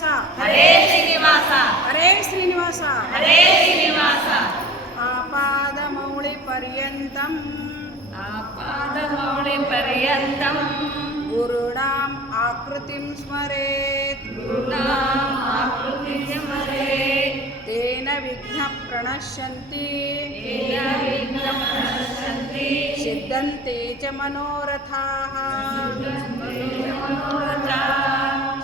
ಶ್ರೀನಿವಾಸ ಹರೇ ಶ್ರೀನಿವಾಸ ಹರೇ ಶ್ರೀನಿವಾಸ ಹರೇ ಶ್ರೀನಿವಾಸ ಆಪಾದಮೌಳಿ ಪರ್ಯಂತಂ ಆಪಾದಮೌಳಿ ಪರ್ಯಂತಂ ಗುರುಣಾಂ ಆಕೃತಿಂ ಸ್ಮರೇತ್ ಗುರುಣಾಂ ಆಕೃತಿಂ ಸ್ಮರೇತ್ ತೇನ ವಿಘ್ನ ಪ್ರಣಶ್ಯಂತಿ ತೇನ ವಿಘ್ನಂ ಪ್ರಣಶ್ಯಂತಿ ಸಿದ್ಧಂತೆ ಚ ಮನೋರಥಾಃ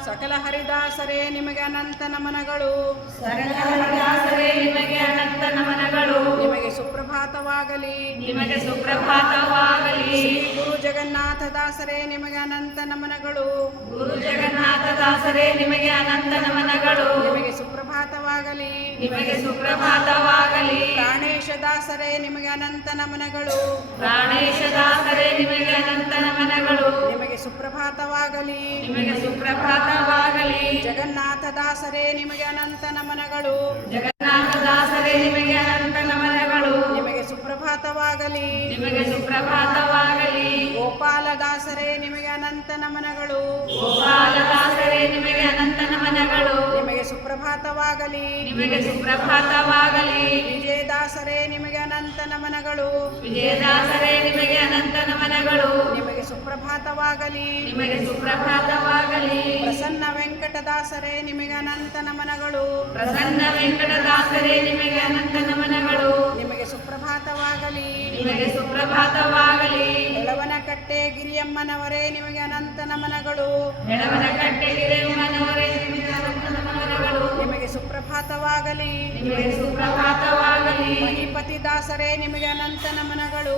ಸಕಲ ಹರಿದಾಸರೇ ನಿಮಗೆ ಅನಂತ ನಮನಗಳು. ಸಕಲ ಹರಿದಾಸರೇ ನಿಮಗೆ ಅನಂತ ನಮನಗಳು. ನಿಮಗೆ ಸುಪ್ರಭಾತವಾಗಲಿ. ನಿಮಗೆ ಸುಪ್ರಭಾತವಾಗಲಿ. ಶ್ರೀ ಗುರು ಜಗನ್ನಾಥ ದಾಸರೇ ನಿಮಗೆ ಅನಂತ ನಮನಗಳು. ಗುರು ಜಗನ್ನಾಥ ದಾಸರೇ ನಿಮಗೆ ಅನಂತ ನಮನಗಳು. ನಿಮಗೆ ಸುಪ್ರಭಾತವಾಗಲಿ. ನಿಮಗೆ ಸುಪ್ರಭಾತವಾಗಲಿ. ಪ್ರಾಣೇಶ ದಾಸರೇ ನಿಮಗೆ ಅನಂತ ನಮನಗಳು. ಪ್ರಾಣೇಶ ದಾಸರೇ ನಿಮಗೆ ಅನಂತ ನಮನಗಳು. ನಿಮಗೆ ಸುಪ್ರಭಾತವಾಗಲಿ. ನಿಮಗೆ ಸುಪ್ರಭಾತವಾಗಲಿ. ಜಗನ್ನಾಥ ದಾಸರೇ ನಿಮಗೆ ಅನಂತ ನಮನಗಳು. ಜಗನ್ನಾಥ ದಾಸರೇ ನಿಮಗೆ ಅನಂತ ನಮನಗಳು. ನಿಮಗೆ ಸುಪ್ರಭಾತವಾಗಲಿ. ನಿಮಗೆ ಸುಪ್ರಭಾತವಾಗಲಿ. ಗೋಪಾಲ ದಾಸರೇ ನಿಮಗೆ ಅನಂತ ನಮನಗಳು. ಗೋಪಾಲ ದಾಸರೇ ನಿಮಗೆ ಅನಂತ ನಮನಗಳು. ನಿಮಗೆ ಸುಪ್ರಭಾತವಾಗಲಿ. ನಿಮಗೆ ಸುಪ್ರಭಾತವಾಗಲಿ. ವಿಜಯದಾಸರೇ ನಿಮಗೆ ಅನಂತ ನಮನಗಳು. ವಿಜಯದಾಸರೇ ನಿಮಗೆ ಅನಂತ ನಮನಗಳು. ನಿಮಗೆ ಸುಪ್ರಭಾತವಾಗಲಿ. ನಿಮಗೆ ಸುಪ್ರಭಾತವಾಗಲಿ. ಪ್ರಸನ್ನ ವೆಂಕಟದಾಸರೇ ನಿಮಗೆ ಅನಂತ ನಮನಗಳು. ಪ್ರಸನ್ನ ವೆಂಕಟದಾಸರೇ ನಿಮಗೆ ಅನಂತ ನಮನಗಳು. ನಿಮಗೆ ಸುಪ್ರಭಾತವಾಗಲಿ. ನಿಮಗೆ ಸುಪ್ರಭಾತವಾಗಲಿ. ಎಳವನಕಟ್ಟೆ ಗಿರಿಯಮ್ಮನವರೇ ನಿಮಗೆ ಅನಂತ ನಮನಗಳು. ಎಡವನಕಟ್ಟೆ ಗಿರಿಯಮ್ಮನವರೇ ನಿಮಗೆ ಅನಂತ ನಮನಗಳು. ನಿಮಗೆ ಸುಪ್ರಭಾತವಾಗಲಿ. ನಿಮಗೆ ಸುಪ್ರಭಾತವಾಗಲಿ. ಮಹಿಪತಿ ದಾಸರೇ ನಿಮಗೆ ಅನಂತ ನಮನಗಳು.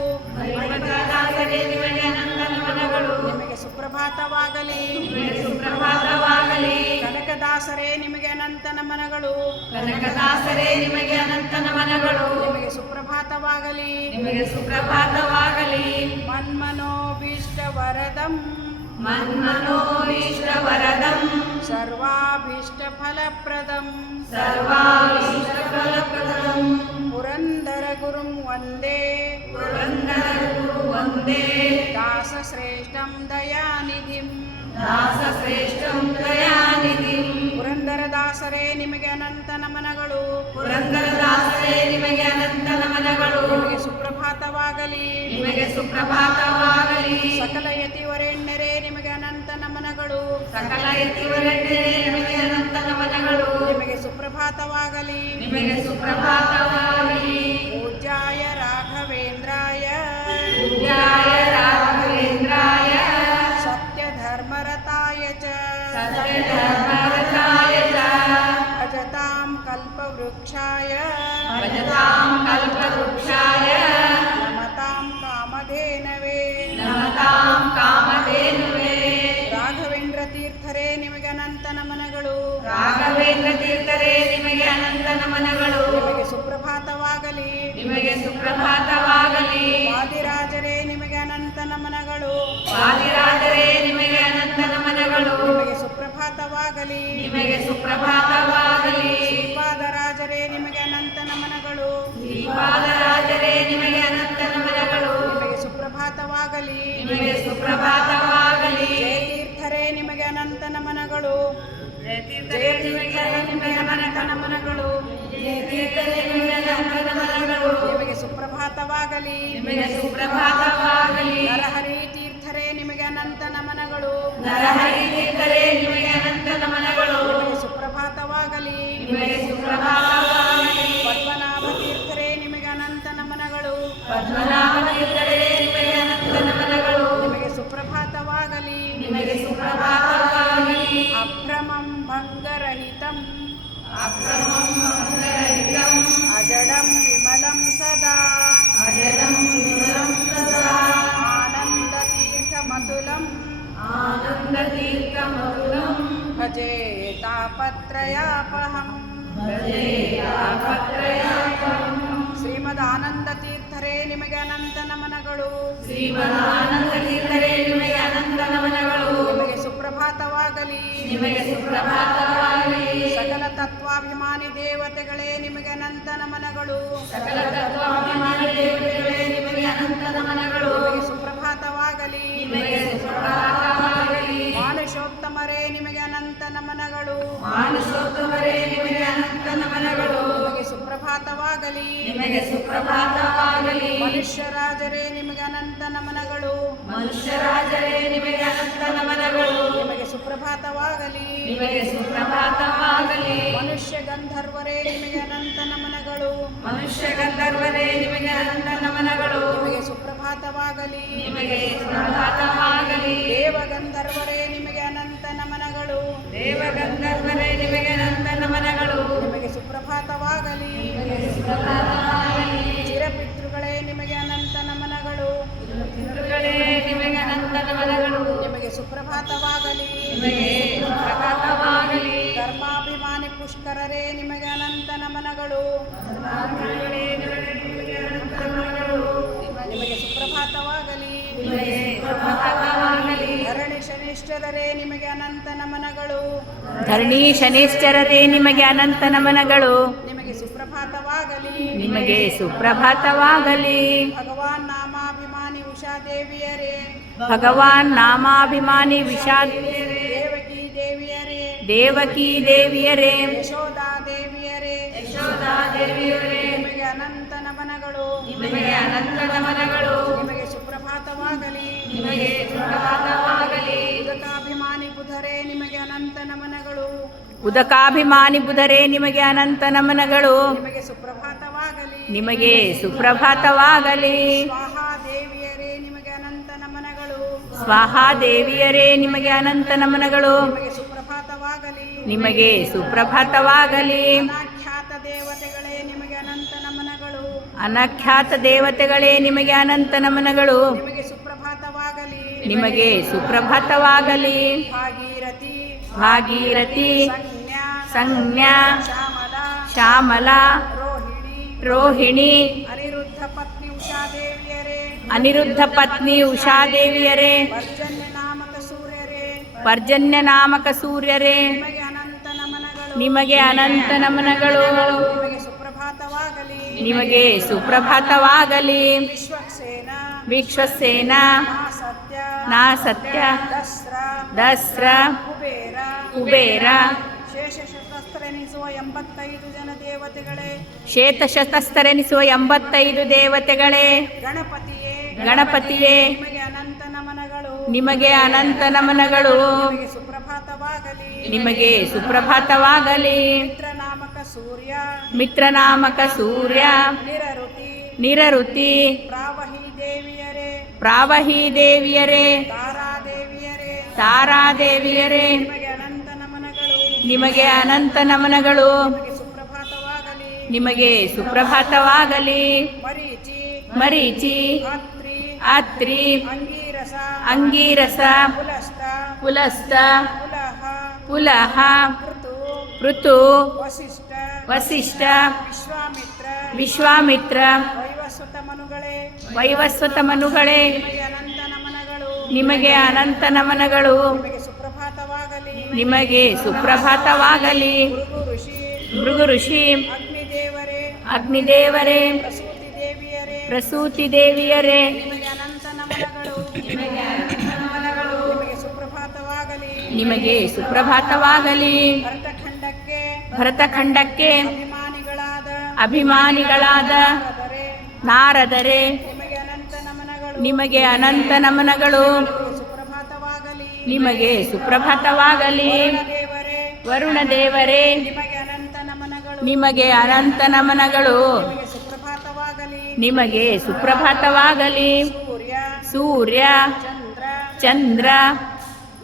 ದಾಸರೇ ನಿಮಗೆ ಅನಂತ ನಮನಗಳು. ನಿಮಗೆ ಸುಪ್ರಭಾತವಾಗಲಿ. ನಿಮಗೆ ಸುಪ್ರಭಾತವಾಗಲಿ. ಕನಕದಾಸರೇ ನಿಮಗೆ ಅನಂತ ನಮನಗಳು. ಕನಕದಾಸರೇ ನಿಮಗೆ ಅನಂತ ನಮನಗಳು. ನಿಮಗೆ ಸುಪ್ರಭಾತವಾಗಲಿ. ನಿಮಗೆ ಸುಪ್ರಭಾತವಾಗಲಿ. ಮನ್ಮನೋಭೀಷ್ಟ ವರದಂ ಮನ್ಮನೋಭೀಷ್ಟ ವರದಂ ಸರ್ವಾಭೀಷ್ಟ ಫಲಪ್ರದಂ ಸರ್ವಾಭೀಷ್ಟ ಫಲಪ್ರದಂ ಪುರಂದರ ಗುರುಂ ವಂದೇ ಪುರಂದರ ಗುರು ವಂದೇ ದಾಸ ಶ್ರೇಷ್ಠಂ ದಯಾನಿಧಿಂ ದಾಸ ಶ್ರೇಷ್ಠಂ ದಯಾನಿಧಿಂ. ಪುರಂದರ ದಾಸರೇ ನಿಮಗೆ ಅನಂತ ನಮನಗಳು. ಪುರಂದರ ದಾಸರೇ ನಿಮಗೆ ಅನಂತ ನಮನಗಳು. ನಿಮಗೆ ಸುಪ್ರಭಾತವಾಗಲಿ. ನಿಮಗೆ ಸುಪ್ರಭಾತವಾಗಲಿ. ಸಕಲ ಯತಿವರೆಣ್ಯರೇ ನಿಮಗೆ ಅನಂತ ನಮನಗಳು. ಸಕಲ ಯತಿವರೆಣ್ಯರೇ ನಿಮಗೆ ಅನಂತ ನಮನಗಳು. ನಿಮಗೆ ಸುಪ್ರಭಾತವಾಗಲಿ. ನಿಮಗೆ ಸುಪ್ರಭಾತವಾಗಲಿ. ಪೂಜ್ಯಾಯ ರಾಘವೇಂದ್ರಾಯ ಪೂಜ್ಯಾಯ ರಾಘವೇಂದ್ರಾಯ ಸತ್ಯಧರ್ಮರತಾಯ ಚ ಸತ್ಯಧರ್ಮರತಾಯ ಚ ಭಜತಾಂ ಕಲ್ಪವೃಕ್ಷಾಯ ಭಜತಾಂ ಕಲ್ಪವೃಕ್ಷಾಯ ನಮತಾಂ ಕಾಮಧೇನವೇ ನಮತಾಂ ಕಾಮಧೇನುವೇ. ರಾಘವೇಂದ್ರ ತೀರ್ಥರೇ ನಿಮಗೆ ಅನಂತ ನಮನಗಳು. ರಾಘವೇಂದ್ರ ತೀರ್ಥರೇ ನಿಮಗೆ ಅನಂತ ನಮನಗಳು. ನಿಮಗೆ ಸುಪ್ರಭಾತವಾಗಲಿ. ನಿಮಗೆ ಸುಪ್ರಭಾತವಾಗಲಿ. ವಾದಿರಾಜರೇ ನಿಮಗೆ ಅನಂತ ನಮನಗಳು. ವಾದಿರಾಜರೇ ನಿಮಗೆ ಅನಂತ ನಮನಗಳು. ನಿಮಗೆ ಸುಪ್ರಭಾತವಾಗಲಿ. ನಿಮಗೆ ಸುಪ್ರಭಾತವಾಗಲಿ. ಶ್ರೀಪಾದರಾಜರೇ ನಿಮಗೆ ಅನಂತ ನಮನಗಳು. ಶ್ರೀಪಾದರಾಜರೇ ನಿಮಗೆ ಅನಂತ ನಮನಗಳು. ನಿಮಗೆ ಸುಪ್ರಭಾತವಾಗಲಿ. ನಿಮಗೆ ಸುಪ್ರಭಾತವಾಗಲಿ. ಜಯತೀರ್ಥರೇ ನಿಮಗೆ ಅನಂತ ನಮನಗಳು. ಜಯತೀರ್ಥರೇ ನಿಮಗೆ ಅನಂತ ನಮನಗಳು. ಜಯತೀರ್ಥರೇ ನಿಮಗೆ ಅನಂತ ನಮನಗಳು. ನಿಮಗೆ ಸುಪ್ರಭಾತವಾಗಲಿ. ನಿಮಗೆ ಸುಪ್ರಭಾತವಾಗಲಿ. ನರಹರಿ ತೀರ್ಥರೇ ನಿಮಗೆ ಅನಂತ ನಮನಗಳು. ನರಹರಿ ತೀರ್ಥರೇ ನಿಮಗೆ ಅನಂತ ನಮನಗಳು. ನಿಮಗೆ ಸುಪ್ರಭಾತವಾಗಲಿ. ನಿಮಗೆ ಸುಪ್ರಭಾತವಾಗಲಿ. ಪದ್ಮನಾಭ ತೀರ್ಥರೇ ನಿಮಗೆ ಅನಂತ ನಮನಗಳು. ಪದ್ಮನಾಭ ತೀರ್ಥರೇ ನಿಮಗೆ ಅನಂತ ನಮನಗಳು. ನಿಮಗೆ ಸುಪ್ರಭಾತವಾಗಲಿ. ನಿಮಗೆ ಸುಪ್ರಭಾತವಾಗಲಿ. ಅಭ್ರಮಂ ಭಂಗರಹಿತಂ ಅಭ್ರಮಂ ಭಂಗರಹಿತಂ ಅಜಡಂ ವಿಮಲಂ ಸದಾ ಅಜಡಂ ವಿಮಲಂ ಸದಾ ಆನಂದ ತೀರ್ಥಮತುಲಂ ಆನಂದ ತೀರ್ಥಮತುಲಂ ಭಜೆ ತಾಪತ್ರಯಾಪಹಂ ಭಜೆ ತಾಪತ್ರಯಾಪಹಂ. ಶ್ರೀಮದ್ ಆನಂದ ತೀರ್ಥರೇ ನಿಮಗೆ ಅನಂತ ನಮನಗಳು. ಶ್ರೀಮದ್ ಆನಂದ ತೀರ್ಥರೇ ನಿಮಗೆ ಅನಂತ ನಮನಗಳು. ನಿಮಗೆ ಸುಪ್ರಭಾತವಾಗಲಿ. ನಿಮಗೆ ಸುಪ್ರಭಾತವಾಗಲಿ. ಸಕಲ ತತ್ವಾಭಿಮಾನಿ ದೇವತೆಗಳೇ ನಿಮಗೆ ಅನಂತ ನಮನಗಳು. ಸಕಲ ತತ್ವಾಭಿಮಾನಿ ದೇವತೆಗಳೇ ನಿಮಗೆ ಅನಂತ ನಮನಗಳು. ನಿಮಗೆ ಸುಪ್ರಭಾತವಾಗಲಿ. ನಿಮಗೆ ಸುಪ್ರಭಾತವಾಗಲಿ. ಮಾನುಷೋತ್ತಮರೇ ನಿಮಗೆ ಅನಂತ ನಮನಗಳು. ಮಾನುಷೋತ್ತಮರೇ ನಿಮಗೆ ಅನಂತ ನಮನಗಳು. ನಿಮಗೆ ಸುಪ್ರಭಾತವಾಗಲಿ. ನಿಮಗೆ ಸುಪ್ರಭಾತವಾಗಲಿ. ಮನುಷ್ಯರಾಜರೇ ನಿಮಗೆ ಅನಂತ ನಮನಗಳು. ಮನುಷ್ಯರಾಜರೇ ನಿಮಗೆ ಅನಂತ ನಮನಗಳು. ನಿಮಗೆ ಸುಪ್ರಭಾತವಾಗಲಿ. ನಿಮಗೆ ಸುಪ್ರಭಾತವಾಗಲಿ. ಮನುಷ್ಯ ಗಂಧರ್ವರೇ ನಿಮಗೆ ಅನಂತ ನಮನಗಳು. ಮನುಷ್ಯ ಗಂಧರ್ವರೇ ನಿಮಗೆ ಅನಂತ ನಮನಗಳು. ನಿಮಗೆ ಸುಪ್ರಭಾತವಾಗಲಿ. ನಿಮಗೆ ಸುಪ್ರಭಾತವಾಗಲಿ. ದೇವಗಂಧರ್ವರೇ ನಿಮಗೆ ಅನಂತ ನಮನಗಳು. ದೇವಗಂಧರ್ವರೇ ನಿಮಗೆ ಅನಂತ ನಮನಗಳು. ನಿಮಗೆ ಸುಪ್ರಭಾತವಾಗಲಿ. ನಿಮಗೆ ಸುಪ್ರಭಾತವಾಗಲಿ. ಚಿರಪಿತೃಗಳೇ ನಿಮಗೆ ಅನಂತ ನಮನಗಳು. ಪಿತೃಗಳೇ ನಿಮಗೆ ಅನಂತ ನಮನಗಳು. ನಿಮಗೆ ಸುಪ್ರಭಾತವಾಗಲಿ. ನಿಮಗೆ ಸುಪ್ರಭಾತವಾಗಲಿ. ಧರ್ಮಾಭಿಮಾನಿ ಪುಷ್ಕರರೇ ನಿಮಗೆ ಅನಂತ ನಮನಗಳು. ಧರ್ಮಾಭಿಮಾನಿಗಳೇ ನಿಮಗೆ ಅನಂತ ನಮನಗಳು. ನಿಮಗೆ ಸುಪ್ರಭಾತವಾಗಲಿ. ನಿಮಗೆ ಸುಪ್ರಭಾತವಾಗಲಿ. ಧರಣಿ ಶನಿಶ್ಚರರೇ ನಿಮಗೆ ಅನಂತ ನಮನಗಳು. ಧರಣಿ ಶನೇಶ್ವರರೇ ನಿಮಗೆ ಅನಂತ ನಮನಗಳು. ನಿಮಗೆ ಸುಪ್ರಭಾತವಾಗಲಿ. ನಿಮಗೆ ಸುಪ್ರಭಾತವಾಗಲಿ. ಭಗವಾನ್ ನಾಮಾಭಿಮಾನಿ ಉಷಾದೇವಿಯರೇ. ಭಗವಾನ್ ನಾಮಾಭಿಮಾನಿ ದೇವಕಿ ದೇವಿಯರೇ. ದೇವಕಿ ದೇವಿಯರೇ. ಯಶೋದಾ ದೇವಿಯರೇ. ಯಶೋದಾ ದೇವಿಯವರೇ ನಿಮಗೆ ಅನಂತ ನಮನಗಳು. ನಿಮಗೆ ಅನಂತ ನಮನಗಳು. ನಿಮಗೆ ಸುಪ್ರಭಾತವಾಗಲಿ. ನಿಮಗೆ ಸುಪ್ರಭಾತವಾಗಲಿ. ಉದಕಾಭಿಮಾನಿ ಬುಧರೇ ನಿಮಗೆ ಅನಂತ ನಮನಗಳು. ಉದಕಾಭಿಮಾನಿ ಬುಧರೇ ನಿಮಗೆ ಅನಂತ ನಮನಗಳು. ನಿಮಗೆ ಸುಪ್ರಭಾತವಾಗಲಿ. ನಿಮಗೆ ಸುಪ್ರಭಾತವಾಗಲಿ. ಸ್ವಾಹಾ ದೇವಿಯರೇ ನಿಮಗೆ ಅನಂತ ನಮನಗಳು. ಸ್ವಾಹಾ ದೇವಿಯರೇ ನಿಮಗೆ ಅನಂತ ನಮನಗಳು. ನಿಮಗೆ ಸುಪ್ರಭಾತವಾಗಲಿ. ನಿಮಗೆ ಸುಪ್ರಭಾತವಾಗಲಿ. ಅನಾಖ್ಯಾತ ದೇವತೆಗಳೇ ನಿಮಗೆ ಅನಂತ ನಮನಗಳು. ಅನಖ್ಯಾತ ದೇವತೆಗಳೇ ನಿಮಗೆ ಅನಂತ ನಮನಗಳು. ನಿಮಗೆ ಸುಪ್ರಭಾತವಾಗಲಿ. ನಿಮಗೆ ಸುಪ್ರಭಾತವಾಗಲಿ. ಭಾಗೀರಥಿ. ಭಾಗೀರಥಿ. ಸಂಜ್ಞಾ. ಸಂಜ್ಞಾ. ಶ್ಯಾಮಲ. ಶ್ಯಾಮಲ. ರೋಹಿಣಿ. ರೋಹಿಣಿ. ಅನಿರುದ್ಧ ಪತ್ನಿ ಉಷಾದೇವಿಯರೇ. ಅನಿರುದ್ಧ ಪತ್ನಿ ಉಷಾದೇವಿಯರೇ. ಪರ್ಜನ್ಯ ನಾಮಕ ಸೂರ್ಯರೇ. ಪರ್ಜನ್ಯ ನಾಮಕ ಸೂರ್ಯರೇ. ನಿಮಗೆ ಅನಂತ ನಮನಗಳು. ನಿಮಗೆ ಅನಂತ ನಮನಗಳು. ನಿಮಗೆ ಸುಪ್ರಭಾತವಾಗಲಿ. ನಿಮಗೆ ಸುಪ್ರಭಾತವಾಗಲಿ. ವಿಶ್ವಕ್ಸೇನ. ವಿಶ್ವಸೇನ. ನಾ ಸತ್ಯ. ನಾ ಸತ್ಯ. ದಸ್ರ. ದಸ್ರ. ಕುಬೇರ. ಕುಬೇರ. ಶೇಷಶಸ್ತ್ರೆನಿಸುವ 85 ಜನ ದೇವತೆಗಳೇ. ಶೇತಶತಸ್ಥರೆನಿಸುವ 85 ದೇವತೆಗಳೇ. ಗಣಪತಿಯೇ. ಗಣಪತಿಯೇ. ನಿಮಗೆ ಅನಂತ ನಮನಗಳು. ನಿಮಗೆ ಅನಂತ ನಮನಗಳು. ನಿಮಗೆ ಸುಪ್ರಭಾತವಾಗಲಿ. ನಿಮಗೆ ಸುಪ್ರಭಾತವಾಗಲಿ. ಮಿತ್ರನಾಮಕ ಸೂರ್ಯ. ಮಿತ್ರನಾಮಕ ಸೂರ್ಯ. ನಿರಋತಿ. ನಿರಋತಿ. ಪ್ರಾವಹಿ ದೇವಿಯರೇ. ಪ್ರಾವಹಿ ದೇವಿಯರೇ. ತಾರಾದೇವಿಯರೇ. ತಾರಾದೇವಿಯರೇ. ನಿಮಗೆ ಅನಂತ ನಮನಗಳು. ನಿಮಗೆ ಅನಂತ ನಮನಗಳು. ನಿಮಗೆ ಸುಪ್ರಭಾತವಾಗಲಿ. ನಿಮಗೆ ಸುಪ್ರಭಾತವಾಗಲಿ. ಮರೀಚಿ. ಮರೀಚಿ. ಅತ್ರಿ. ಅತ್ರಿ. ಅಂಗೀರಸ. ಅಂಗೀರಸ. ಪುಲಸ್ತ. ಪುಲಸ್ತ. ಪುಲಹ. ಪುಲಹ. ಋತು. ಋತು. ವಸಿಷ್ಠ. ವಸಿಷ್ಠ. ವಿಶ್ವಾಮಿತ್ರ. ವಿಶ್ವಾಮಿತ್ರ. ವೈವಸ್ವತ ಮನುಗಳೇ. ವೈವಸ್ವತ ಮನುಗಳೇ. ನಿಮಗೆ ಅನಂತ ನಮನಗಳು. ನಿಮಗೆ ಅನಂತ ನಮನಗಳು. ನಿಮಗೆ ಸುಪ್ರಭಾತವಾಗಲಿ. ನಿಮಗೆ ಸುಪ್ರಭಾತವಾಗಲಿ. ಭೃಗು ಋಷಿ. ಭೃಗು ಋಷಿ. ಅಗ್ನಿದೇವರೇ. ಅಗ್ನಿದೇವರೇ. ಪ್ರಸೂತಿ ದೇವಿಯರೇ. ಪ್ರಸೂತಿ ದೇವಿಯರೇ. ನಿಮಗೆ ಅನಂತ ನಮನಗಳು. ನಿಮಗೆ ಅನಂತ ನಮನಗಳು. ನಿಮಗೆ ಸುಪ್ರಭಾತವಾಗಲಿ. ನಿಮಗೆ ಸುಪ್ರಭಾತವಾಗಲಿ. ಭರತಖಂಡಕ್ಕೆ. ಭರತಖಂಡಕ್ಕೆ. ಅಭಿಮಾನಿಗಳಾದ. ಅಭಿಮಾನಿಗಳಾದ ನಾರದರೇ. ನಾರದರೇ. ನಿಮಗೆ ಅನಂತ ನಮನಗಳು. ನಿಮಗೆ ಅನಂತ ನಮನಗಳು. ನಿಮಗೆ ಸುಪ್ರಭಾತವಾಗಲಿ. ನಿಮಗೆ ಸುಪ್ರಭಾತವಾಗಲಿ. ದೇವರೇ. ವರುಣ ದೇವರೇ. ನಿಮಗೆ ಅನಂತ ನಮನಗಳು. ನಿಮಗೆ ಅನಂತ ನಮನಗಳು. ನಿಮಗೆ ಸುಪ್ರಭಾತವಾಗಲಿ. ನಿಮಗೆ ಸುಪ್ರಭಾತವಾಗಲಿ. ಸೂರ್ಯ. ಸೂರ್ಯ. ಚಂದ್ರ. ಚಂದ್ರ.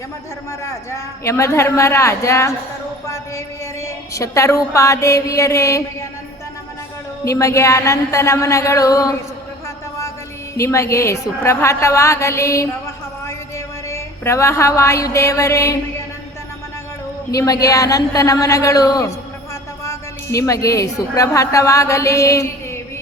ಯಮಧರ್ಮರಾಜ. ಯಮಧರ್ಮರಾಜ. ಶತರೂಪಾದೇವಿಯರೇ. ಶತರೂಪಾದೇವಿಯರೇ. ನಿಮಗೆ ಅನಂತ ನಮನಗಳು. ನಿಮಗೆ ಅನಂತ ನಮನಗಳು. ನಿಮಗೆ ಸುಪ್ರಭಾತವಾಗಲಿ. ನಿಮಗೆ ಸುಪ್ರಭಾತವಾಗಲಿ. ಪ್ರವಹವಾಯುದೇವರೇ. ಪ್ರವಾಹವಾಯುದೇವರೇ. ನಿಮಗೆ ಅನಂತ ನಮನಗಳು. ನಿಮಗೆ ಅನಂತ ನಮನಗಳು. ಸುಪ್ರಭಾತವಾಗಲಿ. ನಿಮಗೆ ಸುಪ್ರಭಾತವಾಗಲಿ. ದೇವಿ.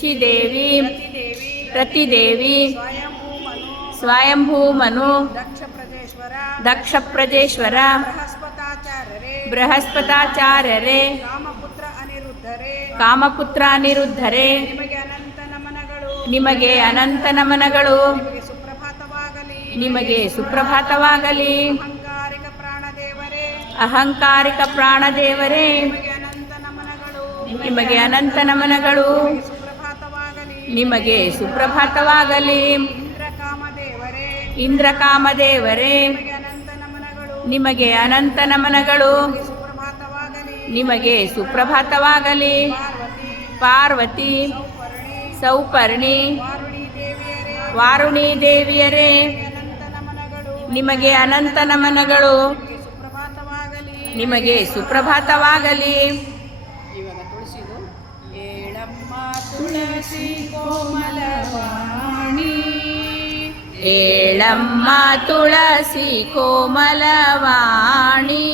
ಚಿದೇವಿ. ರತಿದೇವಿ. ರತಿದೇವಿ. ಸ್ವಯಂಭೂ ಮನು. ಸ್ವಯಂಭೂ ಮನು. ದಕ್ಷ ಪ್ರಜೇಶ್ವರ. ದಕ್ಷ ಪ್ರಜೇಶ್ವರ. ಬೃಹಸ್ಪತಾಚಾರ್ಯರೇ. ಬೃಹಸ್ಪತಾಚಾರ್ಯರೇ. ಕಾಮಪುತ್ರ ಅನಿರುದ್ಧರೇ. ಕಾಮಪುತ್ರ ಅನಿರುದ್ಧರೇ. ನಿಮಗೆ ಅನಂತ ನಮನಗಳು. ನಿಮಗೆ ಅನಂತ ನಮನಗಳು. ನಿಮಗೆ ಸುಪ್ರಭಾತವಾಗಲಿ. ನಿಮಗೆ ಸುಪ್ರಭಾತವಾಗಲಿ. ಅಹಂಕಾರಿಕ ಪ್ರಾಣದೇವರೇ. ಅಹಂಕಾರಿಕ ಪ್ರಾಣದೇವರೇ ನಿಮಗೆ ಅನಂತ ನಮನಗಳು. ನಿಮಗೆ ಅನಂತ ನಮನಗಳು. ಸುಪ್ರಭಾತವಾಗಲಿ. ನಿಮಗೆ ಸುಪ್ರಭಾತವಾಗಲಿ. ಇಂದ್ರಕಾಮದೇವರೇ ಇಂದ್ರಕಾಮದೇವರೇ ನಿಮಗೆ ಅನಂತ ನಮನಗಳು. ನಿಮಗೆ ಅನಂತ ನಮನಗಳು. ಸುಪ್ರಭಾತವಾಗಲಿ. ನಿಮಗೆ ಸುಪ್ರಭಾತವಾಗಲಿ. ಪಾರ್ವತಿ ಪಾರ್ವತಿ ಸೌಪರ್ಣಿ ಸೌಪರ್ಣಿ ವಾರುಣಿ ದೇವಿಯರೇ ವಾರುಣಿ ದೇವಿಯರೇ ಅನಂತ ನಮನಗಳು. ನಿಮಗೆ ಅನಂತ ನಮನಗಳು. ಸುಪ್ರಭಾತವಾಗಲಿ. ನಿಮಗೆ ಸುಪ್ರಭಾತವಾಗಲಿ. ಇವಾಗ ತುಳಸಿದು ಏಳಮ್ಮ ತುಳಸಿ ಕೋಮಲವಾಣಿ ಏಳಮ್ಮ ತುಳಸಿ ಕೋಮಲವಾಣಿ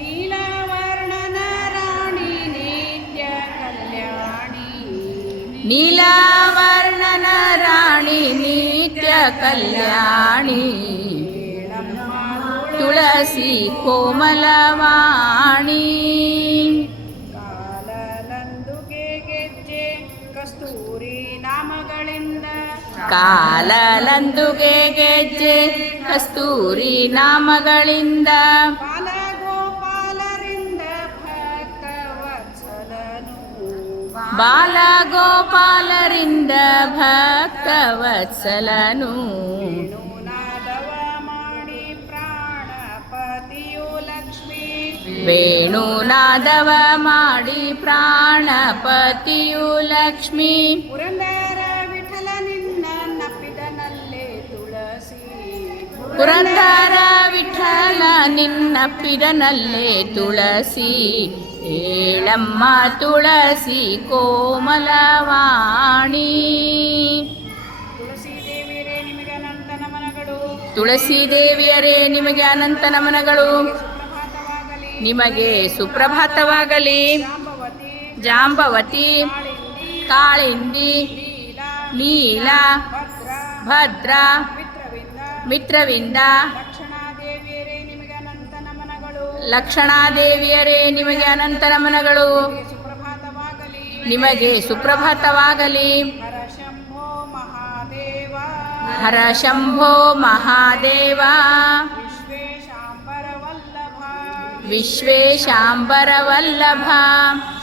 ನೀಲವರ್ಣನ ರಾಣಿ ನಿತ್ಯ ಕಲ್ಯಾಣಿ ನೀಲವರ್ಣನ ರಾಣಿ ನಿತ್ಯ ಕಲ್ಯಾಣಿ ತುಳಸಿ ಕೋಮಲವಾಣಿ ಕಾಲಲಂದುಗೆ ಗೆಜ್ಜೆ ಕಸ್ತೂರಿ ನಾಮಗಳಿಂದ ಕಾಲಲಂದುಗೆ ಗೆಜ್ಜೆ ಕಸ್ತೂರಿ ನಾಮಗಳಿಂದ ಬಾಲಗೋಪಾಲರಿಂದ ಭಕ್ತವತ್ಸಲನು ಬಾಲಗೋಪಾಲರಿಂದ ಭಕ್ತವತ್ಸಲನು ವೇಣುನಾದವ ಮಾಡಿ ಪ್ರಾಣಪತಿಯು ಲಕ್ಷ್ಮೀ ವೇಣುನಾದವ ಮಾಡಿ ಪ್ರಾಣಪತಿಯು ಲಕ್ಷ್ಮೀ ಪುರಂದರ ವಿಠಲ ನಿನ್ನ ನಪ್ಪಿದನಲ್ಲೇ ತುಳಸಿ ಪುರಂದರ ವಿಠಲ ನಿನ್ನಪ್ಪಿದನಲ್ಲೇ ತುಳಸಿ ಏಳಮ್ಮ ತುಳಸಿ ಕೋಮಲವಾಣಿ ತುಳಸಿ ದೇವಿಯರೇ ನಿಮಗೆ ಅನಂತ ನಮನಗಳು. ತುಳಸಿ ದೇವಿಯರೇ ನಿಮಗೆ ಅನಂತ ನಮನಗಳು. ಸುಪ್ರಭಾತವಾಗಲಿ. ನಿಮಗೆ ಸುಪ್ರಭಾತವಾಗಲಿ. ಜಾಂಬವತಿ ಜಾಂಬವತಿ ಕಾಳಿಂದಿ ಲೀಲಾ ನೀಲ ಭದ್ರ ಭದ್ರ ಮಿತ್ರವಿಂದ ಮಿತ್ರವಿಂದ ಲಕ್ಷಣಾದೇವಿಯರೇ ನಿಮಗೆ ಅನಂತ ನಮನಗಳು. ಲಕ್ಷಣಾದೇವಿಯರೇ ನಿಮಗೆ ಅನಂತ ನಮನಗಳು. ಸುಪ್ರಭಾತವಾಗಲಿ. ನಿಮಗೆ ಸುಪ್ರಭಾತವಾಗಲಿ. ಹರಶಂಭೋ ಮಹಾದೇವ ಹರ ಶಂಭೋ ಮಹಾದೇವ ವಿಶ್ವೇಶಾಂಬರ ವಲ್ಲಭ ವಿಶ್ವೇಶಾಂಬರ ವಲ್ಲಭ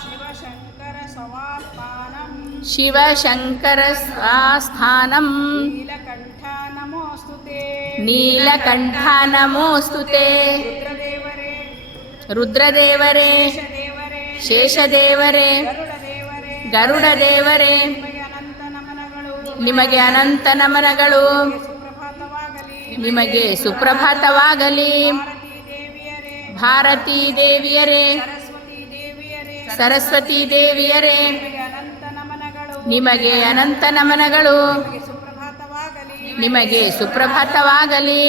ಶಿವಶಂಕರ ಸವಾತ್ಮಾನಂ ಶಿವಶಂಕರ ಸ್ವಾಸ್ಥಾನಂ ನೀಲಕಂಠ ನಮೋಸ್ತುತೆ. ನೀಲಕಂಠ ನಮೋಸ್ತುತೆ. ರುದ್ರದೇವರೇ ರುದ್ರದೇವರೇ ದೇವರೇ ಶೇಷದೇವರೇ ಗರುಡ ದೇವರೇ ಗರುಡ ದೇವರೇ ನಿಮಗೆ ಅನಂತ ನಮನಗಳು. ನಿಮಗೆ ಅನಂತ ನಮನಗಳು. ಸುಪ್ರಭಾತವಾಗಲಿ. ನಿಮಗೆ ಸುಪ್ರಭಾತವಾಗಲಿ. ಭಾರತೀ ದೇವಿಯರೇ ಭಾರತೀ ದೇವಿಯರೇ ಸರಸ್ವತಿ ದೇವಿಯರೇ ಸರಸ್ವತಿ ದೇವಿಯರೇ ನಿಮಗೆ ಅನಂತ ನಮನಗಳು. ನಿಮಗೆ ಅನಂತ ನಮನಗಳು. ನಿಮಗೆ ಸುಪ್ರಭಾತವಾಗಲಿ. ನಿಮಗೆ ಸುಪ್ರಭಾತವಾಗಲಿ.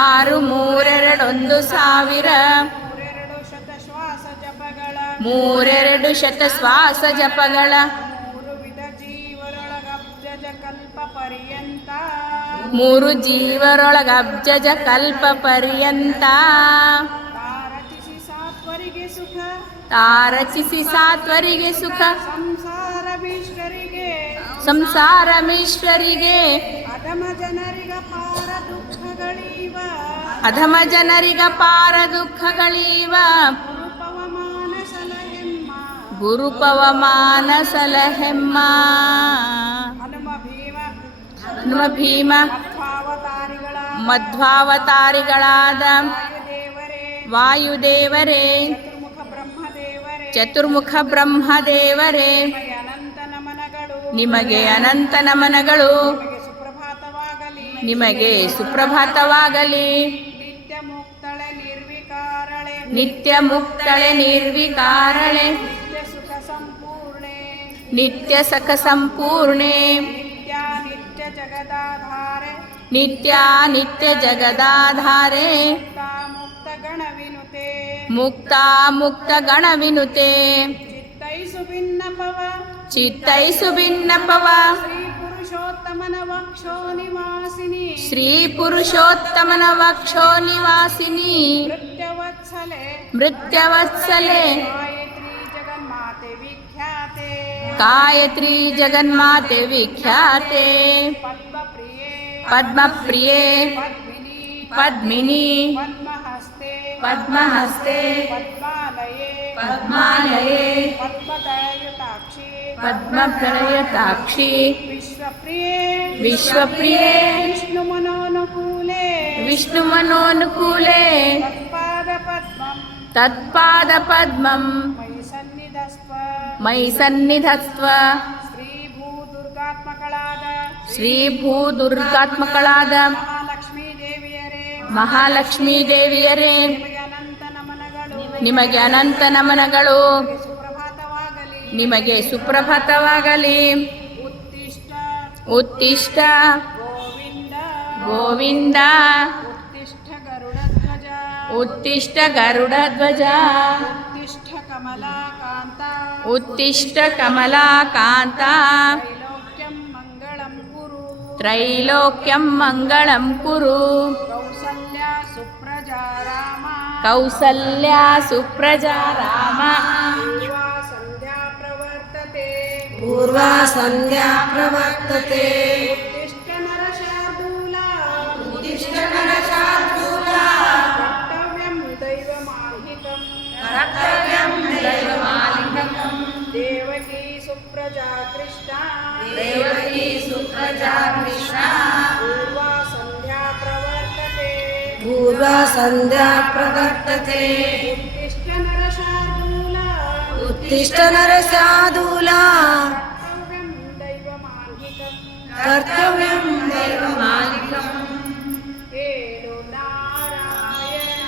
6321000 6321000 32 ಶತಶ್ವಾಸ ಜಪಗಳ 32 ಶತಶ್ವಾಸ ಜಪಗಳ 3 ವಿಧ ಜೀವರೊಳಗಬ್ಜಜ ಕಲ್ಪ ಪರ್ಯಂತ 3 ಜೀವರೊಳಗಬ್ಜಜ ಕಲ್ಪ ಪರ್ಯಂತ ತಾರಚಿಸಿ ಸಾತ್ವರಿಗೆ ಸುಖ ತಾರಚಿಸಿ ಸಾತ್ವರಿಗೆ ಸುಖ ಸಂಸಾರ ಭೀಷ್ಕರಿಗೆ ಸಂಸಾರ ಮಿಶ್ರರಿಗೆ ಅಧಮ ಜನರಿಗ ಪಾರ ದುಃಖಗಳೀವ ಅಧಮ ಜನರಿಗ ಪಾರ ದುಃಖಗಳೀವ ಗುರುಪವಮಾನ ಸಲಹೆಮ್ಮ ಗುರುಪವಮಾನ ಸಲಹೆಮ್ಮ ಹನುಮ ಭೀಮ ಹನುಮ ಭೀಮ ಮಧ್ವಾವತಾರಿಗಳ ಮಧ್ವಾವತಾರಿಗಳಾದ ವಾಯುದೇವರೇ ವಾಯುದೇವರೇ ಚತುರ್ಮುಖ ಬ್ರಹ್ಮದೇವರೇ ಚತುರ್ಮುಖ ಬ್ರಹ್ಮದೇವರೇ ನಿಮಗೆ ಅನಂತ ನಮನಗಳು. ನಿಮಗೆ ಅನಂತ ನಮನಗಳು. ನಿಮಗೆ ಸುಪ್ರಭಾತವಾಗಲಿ. ನಿಮಗೆ ಸುಪ್ರಭಾತವಾಗಲಿ. ನಿತ್ಯ ಮುಕ್ತಳೆ ನಿರ್ವಿಕಾರಳೆ ನಿತ್ಯ ಮುಕ್ತಳೆ ನಿರ್ವಿಕಾರಳೆ ನಿತ್ಯ ಸುಖ ಸಂಪೂರ್ಣೆ ನಿತ್ಯ ಸಖ ಸಂಪೂರ್ಣೆ ನಿತ್ಯ ನಿತ್ಯ ಜಗದಾಧಾರೆ ನಿತ್ಯ ನಿತ್ಯ ಜಗದಾಧಾರೆ ಮುಕ್ತ ಗಣ ವಿನುತೆ ಮುಕ್ತ ಮುಕ್ತ ಗಣ ವಿನುತೆ ಚಿತ್ತೈಸು ಭಿನ್ನಪವ ಚಿತ್ತೈಸು ಭಿನ್ನಪವ ಶ್ರೀ ಪುರುಷೋತ್ತಮನ ವಕ್ಷೋ ನಿವಾಸಿನಿ ಶ್ರೀ ಪುರುಷೋತ್ತಮನ ವಕ್ಷೋ ನಿವಾಸಿನಿ ಮೃತ್ಯವತ್ಸಲೆ ಮೃತ್ಯವತ್ಸಲೆ ಗಾಯತ್ರಿ ಜಗನ್ಮಾತೆ ವಿಖ್ಯಾತೆ ಗಾಯತ್ರಿ ಜಗನ್ಮಾತೆ ವಿಖ್ಯಾತೆ ಪದ್ಮಪ್ರಿಯೇ ಪದ್ಮಪ್ರಿಯೇ ಪದ್ಮಿನಿ ಪದ್ಮಿನಿ ಪದ್ಮಹಸ್ತೆ ಪದ್ಮಹಸ್ತೆ ಪದ್ಮಾಲಯೇ ಪದ್ಮಾಲಯೇ ಪದ್ಮದಳಯುತಾಕ್ಷಿ ಪದ್ಮಪ್ರಣಯತಾಕ್ಷಿ ವಿಶ್ವಪ್ರಿಯೇ ವಿಶ್ವಪ್ರಿಯೇ ವಿಷ್ಣುಮನೋನುಕೂಲೆ ವಿಷ್ಣುಮನೋನುಕೂಲೆ ತತ್ಪಾದ ಪದ್ಮಂ ತತ್ಪಾದ ಪದ್ಮಂ ಮಯಿ ಸನ್ನಿಧಸ್ವ ಮೈ ಸನ್ನಿಧತ್ವ ಶ್ರೀಭೂದುರ್ಗಾತ್ಮಕಳಾದ ಶ್ರೀ ಭೂದುರ್ಗಾತ್ಮಕಳಾದ ಮಹಾಲಕ್ಷ್ಮೀ ದೇವಿಯರೇ ಮಹಾಲಕ್ಷ್ಮೀ ದೇವಿಯರೇ ನಿಮಗೆ ಅನಂತ ನಮನಗಳು ನಿಮಗೆ ಅನಂತ ನಮನಗಳು ಸುಪ್ರಭಾತವಾಗಲಿ ನಿಮಗೆ ಸುಪ್ರಭಾತವಾಗಲಿ ಉತ್ತಿಷ್ಟ ಉತ್ತಿಷ್ಟ ಗೋವಿಂದ ಗೋವಿಂದ ಉತ್ತಿಷ್ಠ ಗರುಡಧ್ವಜ ಉತ್ತಿಷ್ಟ ಗರುಡಧ್ವಜ ಉತ್ತಿಷ್ಠ ಕಮಲಾಕಾಂತ ಉತ್ತಿಷ್ಟ ಕಮಲಾಕಾಂತ ತ್ರೈಲೋಕ್ಯಂ ಮಂಗಳಂ ಕುರು ತ್ರೈಲೋಕ್ಯಂ ಮಂಗಳಂ ಕುರು ಕೌಸಲ್ಯ ಸುಪ್ರಜಾ ರಾಮ ಕೌಸಲ್ಯ ಸುಪ್ರಜಾ ರಾಮ ಪೂರ್ವಾ ಸಂಧ್ಯಾ ಪ್ರವರ್ತತೆ ಪೂರ್ವಾ ಸಂಧ್ಯಾ ಪ್ರವರ್ತತೆ ಉತ್ತಿಷ್ಠ ನರಶಾರ್ದೂಲ ಕರ್ತವ್ಯಂ ದೈವಮಾಹಿಕಂ ದೇವಕೀ ಸುಪ್ರಜಾ ಕೃಷ್ಣ ಪೂರ್ವಾ ಸಂಧ್ಯಾ ಪ್ರವರ್ತತೆ ಪೂರ್ವಾ ಸಂಧ್ಯಾ ಪ್ರವರ್ತತೆ ಉತ್ತಿಷ್ಠ ನರಶಾರ್ದೂಲ ಉತ್ತಿಷ್ಠ ನರಶಾರ್ದೂಲ ಕರ್ತವ್ಯಂ ಕರ್ತವ್ಯಂ ದೈವಮಾಹಿಕಂ ಏಳು ನಾರಾಯಣ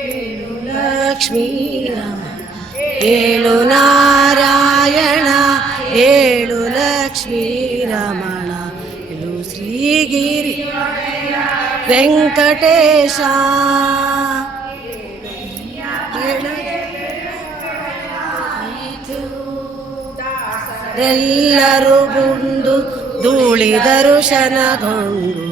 ಏಳು ಲಕ್ಷ್ಮೀ ಏಳು ನಾರಾಯಣ ಏಳು ಲಕ್ಷ್ಮೀ ರಮಣ ಏಳು ಶ್ರೀಗಿರಿ ವೆಂಕಟೇಶ ಎಲ್ಲರೂ ಗುಂಡು ಧೂಳಿದರು ಶನಗೊಂಡು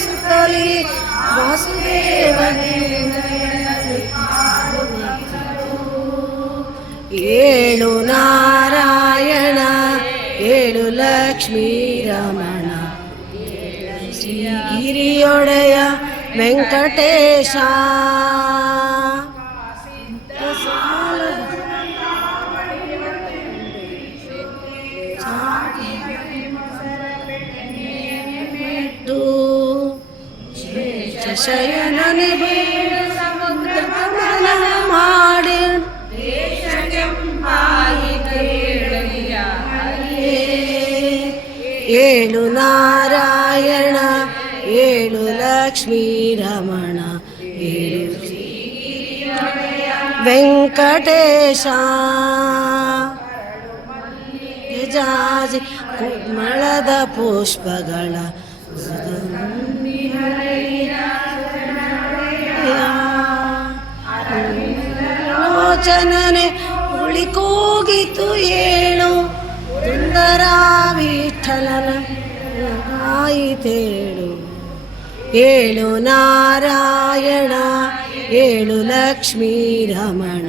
ಸುತ್ತಲಿ ವಾಸುದೇವನೇ ಏಳು ನಾರಾಯಣ ಏಳು ಲಕ್ಷ್ಮೀ ರಮಣ ಶ್ರೀಗಿರಿಯೊಡೆಯ ವೆಂಕಟೇಶ ಶಯನನೆ ಸಮುದ್ರ ಮಾಡಿ ಏಳು ನಾರಾಯಣ ಏಳು ಲಕ್ಷ್ಮೀ ರಮಣ ಏಳು ವೆಂಕಟೇಶ ಜಾಜಿ ಕುಮಳದ ಪುಷ್ಪಗಳ ಲೋಚನನೆ ಉಳಿಕೋಗಿತು ಏಳು ಸುಂದರ ವಿಠಲನ ಆಯಿತೇಳು ಏಳು ನಾರಾಯಣ ಏಳು ಲಕ್ಷ್ಮೀ ರಮಣ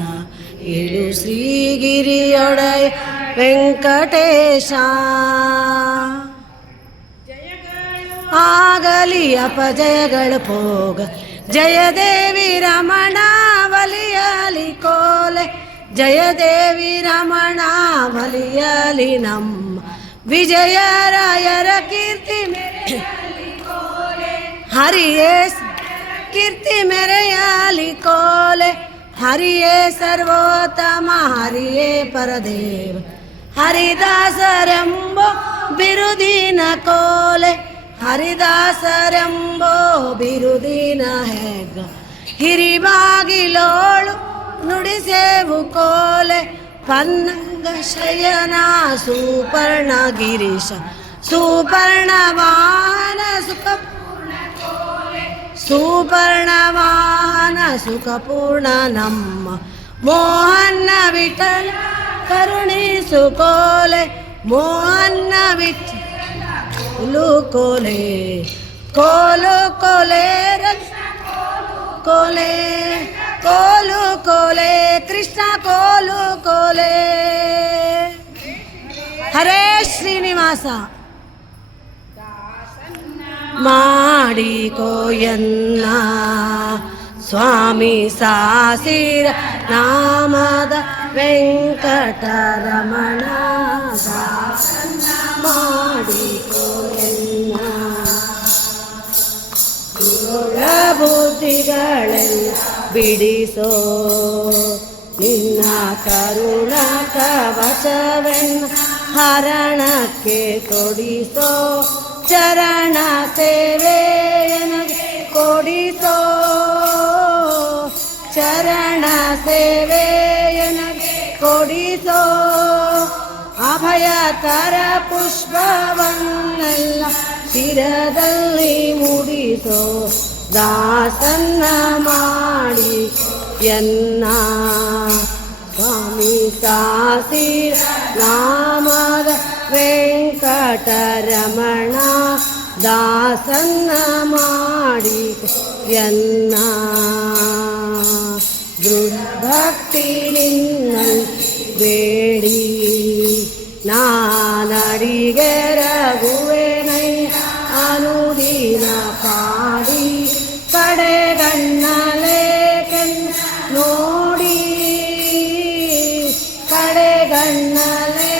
ಏಳು ಶ್ರೀಗಿರಿಯೊಡೆಯ ವೆಂಕಟೇಶ ಆಗಲಿ ಅಪಜಯಗಳು ಪೋಗ ಜಯದೇವಿ ರಮಣ ಬಲಿಯಲಿ ಕೋಲೆ ಜಯದೇವಿ ರಮಣ ಬಲಿಯಲಿ ನಮ್ಮ ವಿಜಯರಾಯರ ಕೀರ್ತಿ ಹರಿಯೇ ಕೀರ್ತಿ ಮೆರೆಯಲಿ ಕೋಲೆ ಹರಿಯೇ ಸರ್ವೋತ್ತಮ ಹರಿಯೇ ಪರದೇವ ಹರಿದಾಸರೆಂಬೋ ಬಿರುದಿನ ಕೋಲೆ ಹರಿದಾಸರೆಂಬೋ ಬಿರುದಿನ ಹೆಗ್ಗ ಹಿರಿಬಾಗಿಲೋಳು ನುಡಿಸೇವು ಕೋಲೆ ಪನ್ನಂಗ ಶಯನ ಸುಪರ್ಣ ಗಿರೀಶ ಸುಪರ್ಣವಾಹನ ಸುಪರ್ಣವಾಹನ ಸುಖಪೂರ್ಣ ನಮ್ಮ ಮೋಹನ್ನ ವಿಠಲ ಕರುಣಿಸು ಕೋಲೆ ಮೋಹನ್ನ ವಿಠಲು ಕೋಲೆ ಕೋಲು ಕೋಲೆ ಕೋಲೆ ಕೋಲು ಕೋಲೆ ಕೃಷ್ಣ ಕೋಲು ಕೋಲೆ. ಹರೇ ಶ್ರೀನಿವಾಸ. ಮಾಡಿಕೋಯನ್ನ ಸ್ವಾಮಿ ಸಾಸಿರ ನಾಮದ ವೆಂಕಟರಮಣ. ಮಾಡಿಕೋಯನ್ನ ಬುದ್ಧಿಗಳೆಲ್ಲ ಬಿಡಿಸೋ ನಿನ್ನ ಕರುಣ ಕವಚವೆನ್ನ ಹರಣಕ್ಕೆ ತೊಡಿಸೋ. ಚರಣ ಸೇವೆಯನಗೆ ಕೊಡಿಸೋ. ಚರಣ ಸೇವೆಯನಗೆ ಕೊಡಿಸೋ. ಅಭಯಕರ ಪುಷ್ಪವನ್ನೆಲ್ಲ ಶಿರದಲ್ಲಿ ಮುಡಿಸೋ. ದಾಸನ್ನ ಮಾಡಿ ಎನ್ನ ಸ್ವಾಮಿ ಸಾಸಿರ ನಾಮದ ವೆಂಕಟರಮಣ. ದಾಸನ್ನ ಮಾಡಿ ಎನ್ನ ದೃಢಭಕ್ತಿ ನಿನ್ನಲ್ಲಿ ಬೇಡಿ ನಾನಡಿಗೆ ರಘುವೆನೈ ಅನುದಿನ ಪಾಡಿ. ಕಡೆಗಣ್ಣಲೆ ನೋಡಿ ಕಡೆಗಣ್ಣಲೆ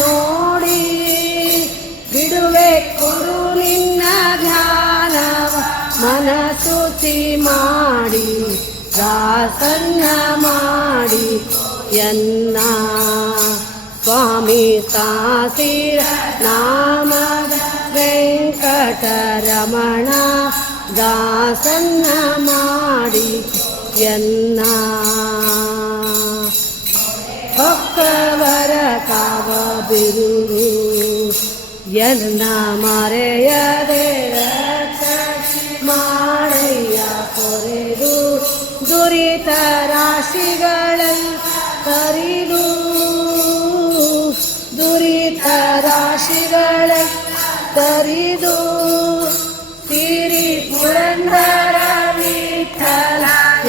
ನೋಡಿ ಬಿಡುವೆ ಕೊಡು ನಿನ್ನ ಧ್ಯಾನವ ಮನಸುಚಿ ಮಾಡಿ. ದಾಸನ್ನ ಮಾಡಿ ಎನ್ನ ಸ್ವಾಮಿ ಸಾಸಿರ ನಾಮದ ವೆಂಕಟರಮಣ. ದಾಸನ್ನ ಮಾಡಿ ಎನ್ನ ಭಕ್ತವರ ಕಾವ ಬಿರುದು ಎನ್ನ ಮರೆಯದೆ ಮಾಡಯ್ಯ ಕೊರೆದು. ದುರಿತ ರಾಶಿಗಳಲ್ಲಿ ಕರಿದು ದುರಿತ ರಾಶಿಗಳಲ್ಲಿ ತರಿದು. ಸಿರಿ ಪುರಂದರ ವಿಠಲ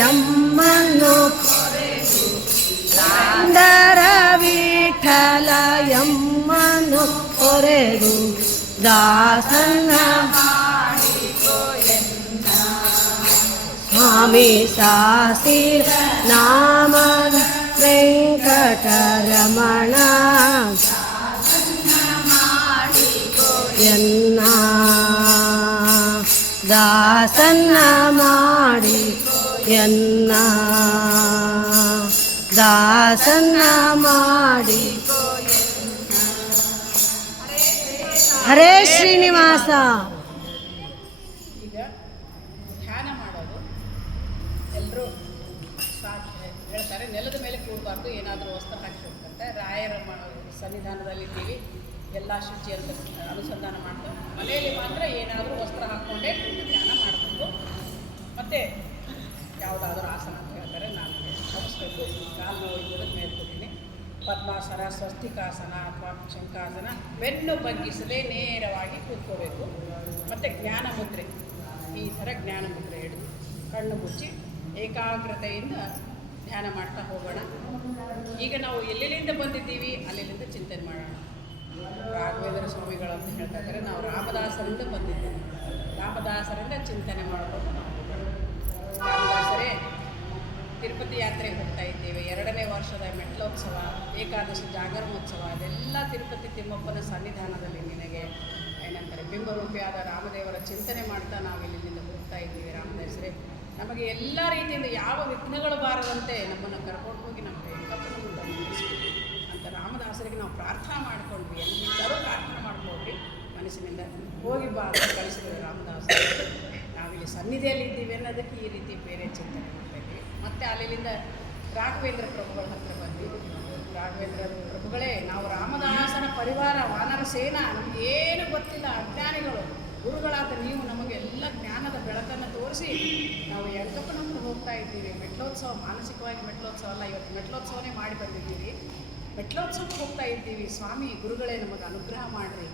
ಎಮ್ಮನ್ನು ಪುರಂದರ ವಿಠಲ ಎಮ್ಮನ್ನು ಕೊರೆದು. ದಾಸನ್ನ ಸ್ವಾಮಿ ಸಾಸಿರ ನಾಮದ ವೆಂಕಟರಮಣ. ಎನ್ನ ದಾಸನ್ನ ಮಾಡಿ ಎನ್ನ ದಾಸನ್ನ ಮಾಡಿ. ಹರೇ ಶ್ರೀನಿವಾಸ. ಈಗ ಧ್ಯಾನ ಮಾಡೋದು ಎಲ್ಲರೂ ಹೇಳ್ತಾರೆ, ನೆಲದ ಮೇಲೆ ಕೂಡಬಾರ್ದು, ಏನಾದರೂ ವಸ್ತ್ರ ಹಾಕಿ ಹೋಗ್ತಂತೆ. ರಾಯರ ಸನ್ನಿಧಾನದಲ್ಲಿದ್ದೀವಿ, ಎಲ್ಲ ಶುಚಿ ಅಂತ ಅನುಸಂಧಾನ ಮಾಡ್ತಾರೆ. ಮನೆಯಲ್ಲಿ ಮಾತ್ರ ಏನಾದರೂ ವಸ್ತ್ರ ಹಾಕ್ಕೊಂಡೇ ಧ್ಯಾನ ಮಾಡಬೇಕು. ಮತ್ತು ಯಾವುದಾದ್ರೂ ಆಸನ ಅಂತ ಹೇಳ್ತಾರೆ, ನಾನು ತಪ್ಪಿಸ್ಬೇಕು. ಕಾಲು ನೋವು ಇದ್ದದ ಮೇಲೆ ಕೂತೀನಿ. ಪದ್ಮಾಸನ, ಸ್ವಸ್ತಿಕಾಸನ ಅಥವಾ ಶಂಕಾಸನ, ಬೆನ್ನು ಬಗ್ಗಿಸದೆ ನೇರವಾಗಿ ಕೂತ್ಕೋಬೇಕು. ಮತ್ತು ಜ್ಞಾನ ಮುದ್ರೆ, ಈ ಥರ ಜ್ಞಾನ ಮುದ್ರೆ ಹಿಡಿದು ಕಣ್ಣು ಮುಚ್ಚಿ ಏಕಾಗ್ರತೆಯಿಂದ ಧ್ಯಾನ ಮಾಡ್ತಾ ಹೋಗೋಣ. ಈಗ ನಾವು ಎಲ್ಲೆಲ್ಲಿಂದ ಬಂದಿದ್ದೀವಿ ಅಲ್ಲೆಲ್ಲಿಂದ ಚಿಂತನೆ ಮಾಡೋಣ. ರಾಘವೇಂದ್ರ ಸ್ವಾಮಿಗಳು ಅಂತ ಹೇಳ್ತಾ ಇದ್ದಾರೆ, ನಾವು ರಾಮದಾಸರಿಂದ ಬಂದಿದ್ದೇವೆ. ರಾಮದಾಸರಿಂದ ಚಿಂತನೆ ಮಾಡಿಕೊಂಡು ನಾವು ರಾಮದಾಸರೇ ತಿರುಪತಿ ಯಾತ್ರೆಗೆ ಹೋಗ್ತಾ ಇದ್ದೇವೆ. 2ನೇ ವರ್ಷದ ಮೆಟ್ಲೋತ್ಸವ, ಏಕಾದಶಿ ಜಾಗರಣೋತ್ಸವ, ಅದೆಲ್ಲ ತಿರುಪತಿ ತಿಮ್ಮಪ್ಪನ ಸನ್ನಿಧಾನದಲ್ಲಿ ನಿನಗೆ ಏನಂತಾರೆ ಬಿಂಬರೂಪಿಯಾದ ರಾಮದೇವರ ಚಿಂತನೆ ಮಾಡ್ತಾ ನಾವು ಇಲ್ಲಿಂದ ಹೋಗ್ತಾ ಇದ್ದೀವಿ. ರಾಮದಾಸರೇ ನಮಗೆ ಎಲ್ಲ ರೀತಿಯಿಂದ ಯಾವ ವಿಘ್ನಗಳು ಬಾರದಂತೆ ನಮ್ಮನ್ನು ಕರ್ಕೊಂಡು ಹೋಗಿ ನಮ್ಮ ವೆಂಕಪ್ಪನ ಮುಂದೆ ನಿಲ್ಲಿಸ್ಬಿಟ್ಟು ಅಂತ ರಾಮದಾಸರಿಗೆ ನಾವು ಪ್ರಾರ್ಥನಾ ಮಾಡ್ಕೊಂಡ್ವಿ. ಎಲ್ಲರೂ ಪ್ರಾರ್ಥನೆ ಮಾಡ್ಕೊಂಡ್ವಿ ಮನಸ್ಸಿನಿಂದ. ಹೋಗಿ ಬಾ ಅಂತ ಕಳಿಸಿದ್ವಿ ರಾಮದಾಸರು. ನಾವಿಲ್ಲಿ ಸನ್ನಿಧಿಯಲ್ಲಿ ಇದ್ದೀವಿ ಅನ್ನೋದಕ್ಕೆ ಈ ರೀತಿ ಬೇರೆ ಚಿಂತನೆ ಮಾಡ್ತಾ ಇದ್ವಿ. ಮತ್ತು ಅಲ್ಲಿಂದ ರಾಘವೇಂದ್ರ ಪ್ರಭುಗಳ ಹತ್ರ ಬಂದ್ವಿ. ರಾಘವೇಂದ್ರ ಪ್ರಭುಗಳೇ, ನಾವು ರಾಮದಾಸನ ಪರಿವಾರ ವಾನರ ಸೇನಾ, ನಮಗೇನು ಗೊತ್ತಿಲ್ಲ, ಅಜ್ಞಾನಿಗಳು. ಗುರುಗಳಾದ ನೀವು ನಮಗೆ ಎಲ್ಲ ಜ್ಞಾನದ ಬೆಳಕನ್ನು ತೋರಿಸಿ ನಾವು ವೆಂಕಪ್ಪನನ್ನು ಹೋಗ್ತಾ ಇದ್ದೀವಿ. ಮೆಟ್ಲೋತ್ಸವ, ಮಾನಸಿಕವಾಗಿ ಮೆಟ್ಲೋತ್ಸವ ಅಲ್ಲ, ಇವತ್ತು ಮೆಟ್ಲೋತ್ಸವನೇ ಮಾಡಿ ಬಂದಿದ್ದೀವಿ. ಮೆಟ್ಲೋತ್ಸವಕ್ಕೆ ಹೋಗ್ತಾ ಇದ್ದೀವಿ. ಸ್ವಾಮಿ ಗುರುಗಳೇ ನಮಗೆ ಅನುಗ್ರಹ ಮಾಡಿರಿ